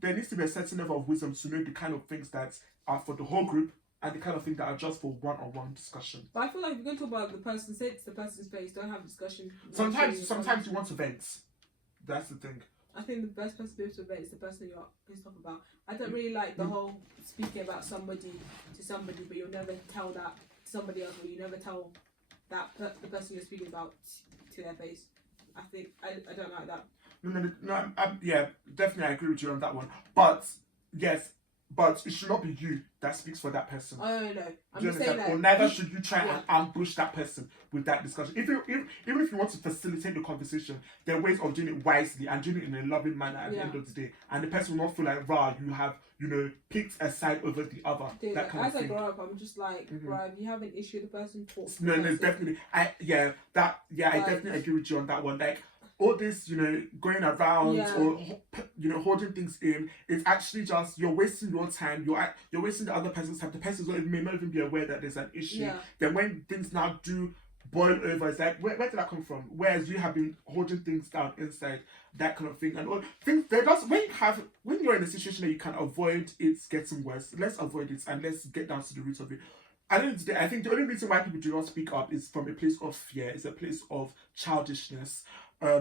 there needs to be a certain level of wisdom to know the kind of things that are for the whole group and the kind of things that are just for one-on-one discussion. But I feel like if you're going to talk about the person, say it's the person's face, don't have discussion. Sometimes you want to vent. That's the thing. I think the best person to be able to vent is the person you're pissed off about. I don't really like the whole speaking about somebody to somebody, but you'll never tell that to somebody else, or you never tell that the person you're speaking about to their face. I think I don't like that. No, yeah, definitely I agree with you on that one. But yes, but it should not be you that speaks for that person. Oh no, I'm Do you just saying understand? that. Or neither should you try and ambush that person with that discussion. Even if you want to facilitate the conversation, there are ways of doing it wisely and doing it in a loving manner at the end of the day. And the person will not feel like, rah, you have, picked a side over the other. Dude, that kind as of I thing. grow up, I'm just like, bro, if you have an issue with the person, talk to the No, person. definitely. I definitely agree with you on that one. Like, all this, going around or holding things in, it's actually just you're wasting your time. You're wasting the other person's time. The person may not even be aware that there's an issue. Yeah. Then when things now do boil over, it's like, where did that come from? Whereas you have been holding things down inside, that kind of thing, and all things. When you're in a situation that you can avoid it getting worse, let's avoid it and let's get down to the root of it. At the end of the day, I think the only reason why people do not speak up is from a place of fear. It's a place of childishness.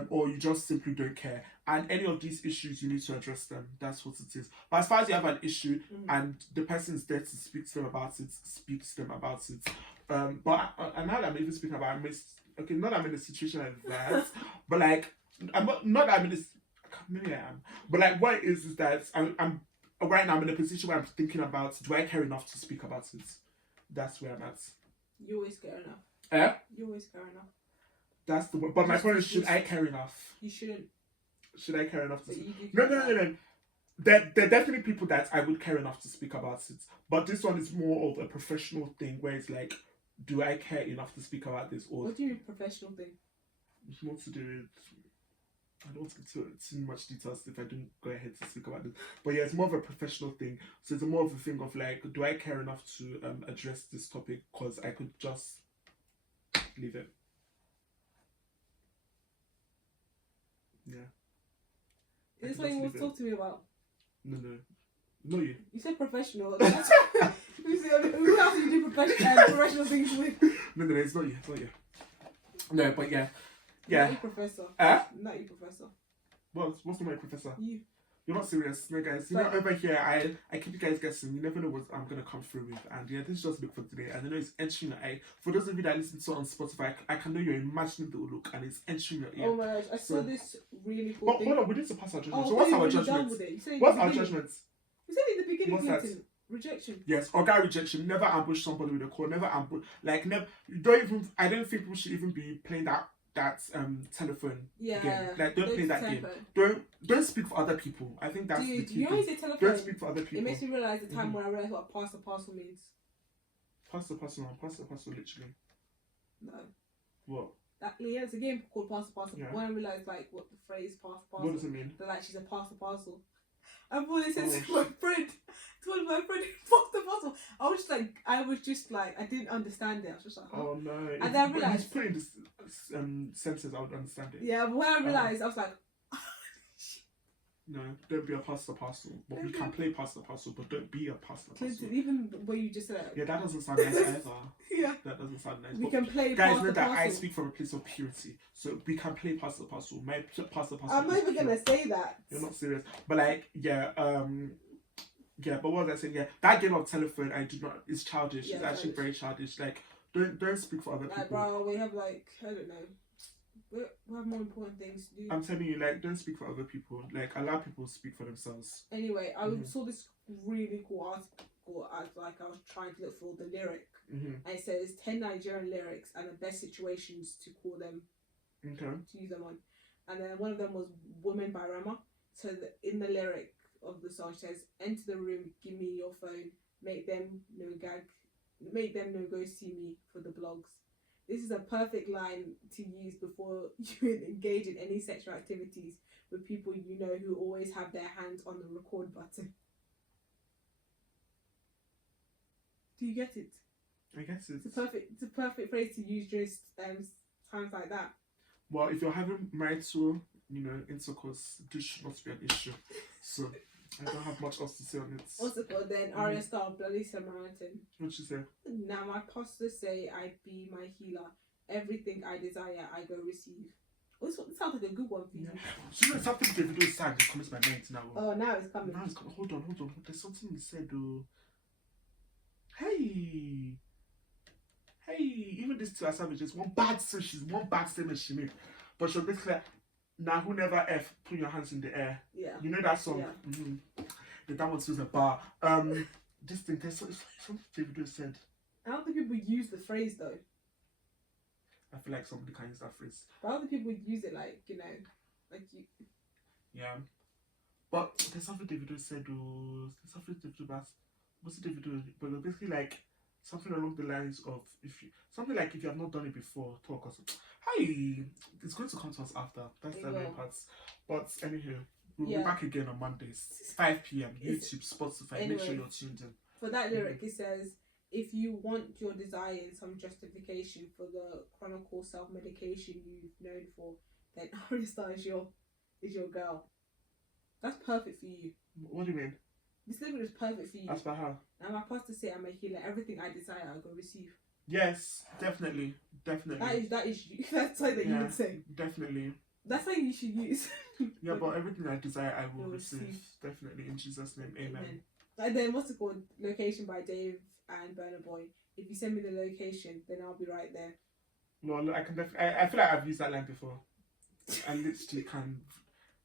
Or you just simply don't care. And any of these issues, you need to address them. That's what it is. But as far as you have an issue and the person is there to speak to them about it, speak to them about it. But now that I'm even speaking about not that I'm in a situation like that, but like, I'm not that I'm in this, maybe I am. But like, what it is that I'm right now I'm in a position where I'm thinking about, do I care enough to speak about it? That's where I'm at. You always care enough. Eh? You always care enough. That's the one. But my point is, should I care enough? You shouldn't. Should I care enough to speak? No. There are definitely people that I would care enough to speak about it. But this one is more of a professional thing where it's like, do I care enough to speak about this? Or what do you mean professional thing? It's more to do with, I don't want to get too much details if I don't go ahead to speak about this. But yeah, it's more of a professional thing. So it's more of a thing of like, do I care enough to address this topic? Because I could just leave it. Yeah. Is this what you want to talk to me about? No. Not you. You said professional. Who else do you do professional things with? No, it's not you. No, but yeah. Not you, professor. Not you, professor. What's the my professor? You. You're not serious, no guys. Over here, I keep you guys guessing. You never know what I'm gonna come through with. And yeah, this is just a look for today. And I know it's entering your eye. For those of you that listen to it on Spotify, I can know you're imagining the look and it's entering your ear. Oh my gosh, I saw this really cool thing. Hold on, we need to pass our judgment. So what's our judgment? What's our judgment? You said in the beginning, what's that? Rejection. Yes, OGA rejection. Never ambush somebody with a call. Never ambush. Like never. You don't even. I don't think people should even be playing that telephone game. Like don't play that telephone. Game. Don't speak for other people. I think that's the key. You always say telephone. Don't speak for other people. It makes me realise the time when I realised what pass the parcel means. Pass the parcel, literally. No. What? It's a game called Pass the Parcel. Yeah. When I realised like what the phrase pass the parcel. What does it mean? That like she's a pass the parcel. I thought it said to my friend. Told my friend pass the parcel. I was just like I didn't understand it. I was just like, huh? Oh no. And then I realised he's putting this sentences, I would understand it. Yeah, but when I realised I was like, no, don't be a pass the parcel. But we can play pass the parcel, but don't be a pass the parcel. Even what you just said. Yeah, that doesn't sound nice either. Yeah. That doesn't sound nice. We can play guys, pass know the that parcel. I speak from a place of purity. So we can play pass the parcel. My pass the parcel. I'm not even gonna say that. You're not serious. But like, yeah, but what was I saying? Yeah, that game of telephone it's childish. Yeah, it's actually very childish. Like, don't speak for other people. Bro, we have like, I don't know. We have more important things to do. I'm telling you, like, don't speak for other people. Like, allow people to speak for themselves. Anyway, I saw this really cool article as like I was trying to look for the lyric. And it says 10 Nigerian lyrics and the best situations to call them, to use them on. And then one of them was Woman by Rama. So in the lyric of the song says, enter the room, give me your phone, make them no go see me for the blogs. This is a perfect line to use before you engage in any sexual activities with people you know who always have their hands on the record button. Do you get it? I guess It's a perfect phrase to use during times like that. Well, if you're having marital, intercourse, this should not be an issue. So I don't have much else to say on it. What's it called then? Arya Star, Bloody Samaritan. What'd she say? Now my pastors say I be my healer. Everything I desire, I go receive. Oh, this sounds like a good one for you. You know something Davido is sad, it comes to my mind now. Oh, now it's coming. Now it's coming. Hold on. There's something he said though. Hey, even this two are savages. One bad statement she made. But she was basically like, now who never F, put your hands in the air. Yeah. You know that song? Yeah. Mm-hmm. That one was a bar. This thing, there's something Davido said. I don't think people use the phrase though. I feel like somebody can use that phrase. But other people use it like you. Yeah. But there's something Davido said though. There's something Davido about. What's it Davido? But it's basically like something along the lines of if you have not done it before, talk or something. Hey, it's going to come to us after. That's the main parts. But anywho, we'll be back again on Mondays, 5 p.m. YouTube, Spotify. Anyway, make sure you're tuned in. For that lyric, it says, if you want your desires some justification for the chronicle self-medication you've known for, then Arya Star is your girl. That's perfect for you. What do you mean? This lyric is perfect for you. That's for her. And my pastor say I'm a healer. Everything I desire, I go receive. Yes, definitely. That is you. That's something that you would say. Definitely. That's something you should use. Yeah, but everything I desire, I will receive. Definitely, in Jesus' name, amen. And then what's it called? Location by Dave and Burna Boy. If you send me the location, then I'll be right there. No, look, I can definitely. I feel like I've used that line before. I literally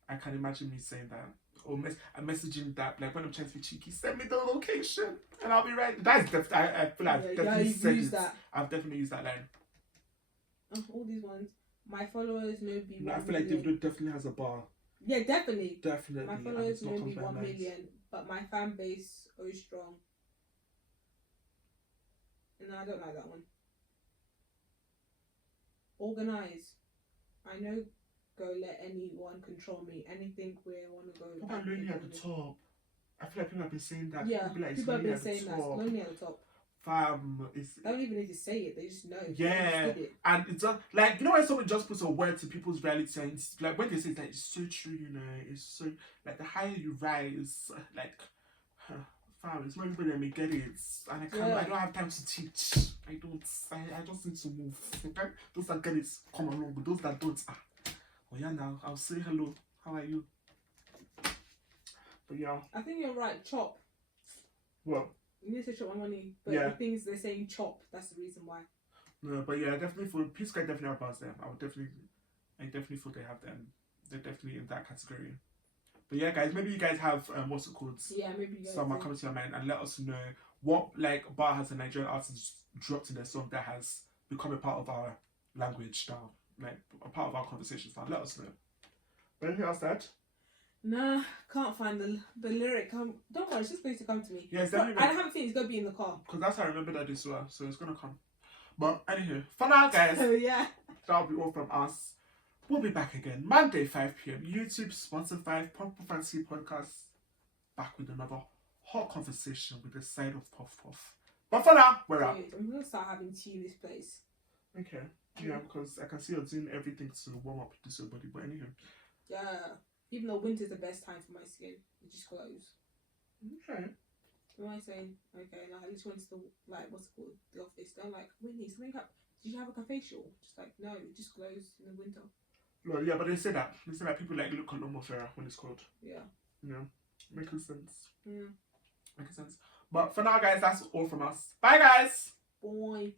I can imagine me saying that. Or messaging that, like when I'm trying to be cheeky, send me the location and I'll be right. That is definitely. I feel like I've definitely said it. That. I've definitely used that line. All these ones. My followers know be. No, I feel like Davido definitely has a bar. Yeah, definitely. Definitely. My followers know be 1 million, but my fan base strong. No, I don't like that one. Organize. I know. Go let anyone control me. Anything where I want to go. What about lonely at the top? I feel like people have been saying that. Yeah, people have been saying that. It's lonely at the top. Fam, they don't even need to say it. They just know. Yeah, and it's like when someone just puts a word to people's reality, and it's like when they say it's like it's so true, it's so like the higher you rise, like. Fam, it's not everybody that may get it, and I don't have time to teach. I just need to move. Okay? Those that get it come along, but those that don't, oh yeah, now I'll say hello. How are you? But yeah, I think you're right. Chop. Well, you need to chop my money, but the things they're saying chop. That's the reason why. No, but yeah, definitely for Peace Guy, definitely have bars there. I definitely thought they have them. They're definitely in that category. But yeah, guys, maybe you guys have what's it called? Yeah, maybe you guys. Some coming to your mind and let us know what bar has a Nigerian artist dropped in their song that has become a part of our language now, like a part of our conversations now. Let us know. But anything else, Dad? Nah, can't find the lyric. Don't worry, it's just going to come to me. Yeah, it's definitely. I have a feeling it's gonna be in the car. Because that's how I remember that as well, so it's gonna come. But anywho, for now, guys. Yeah. That'll be all from us. We'll be back again Monday 5 p.m. YouTube, Spotify, Puffpuffandteapodcast. Back with another hot conversation with the side of Puff Puff. But for now, we're out. I'm gonna start having tea in this place. Okay. Yeah, because I can see you're doing everything to warm up this your body. But anyway. Yeah. Even though winter's the best time for my skin, it just glows. Okay. What am I saying? Okay, like I just went to the what's it called? The office. They're like, Whitney, something up. Did you have a facial? Just like, no, it just glows in the winter. Well, yeah, but they say that. They say that people like look a lot more fairer when it's cold. Yeah. Yeah. Making sense. Yeah. Making sense. But for now, guys, that's all from us. Bye, guys. Bye.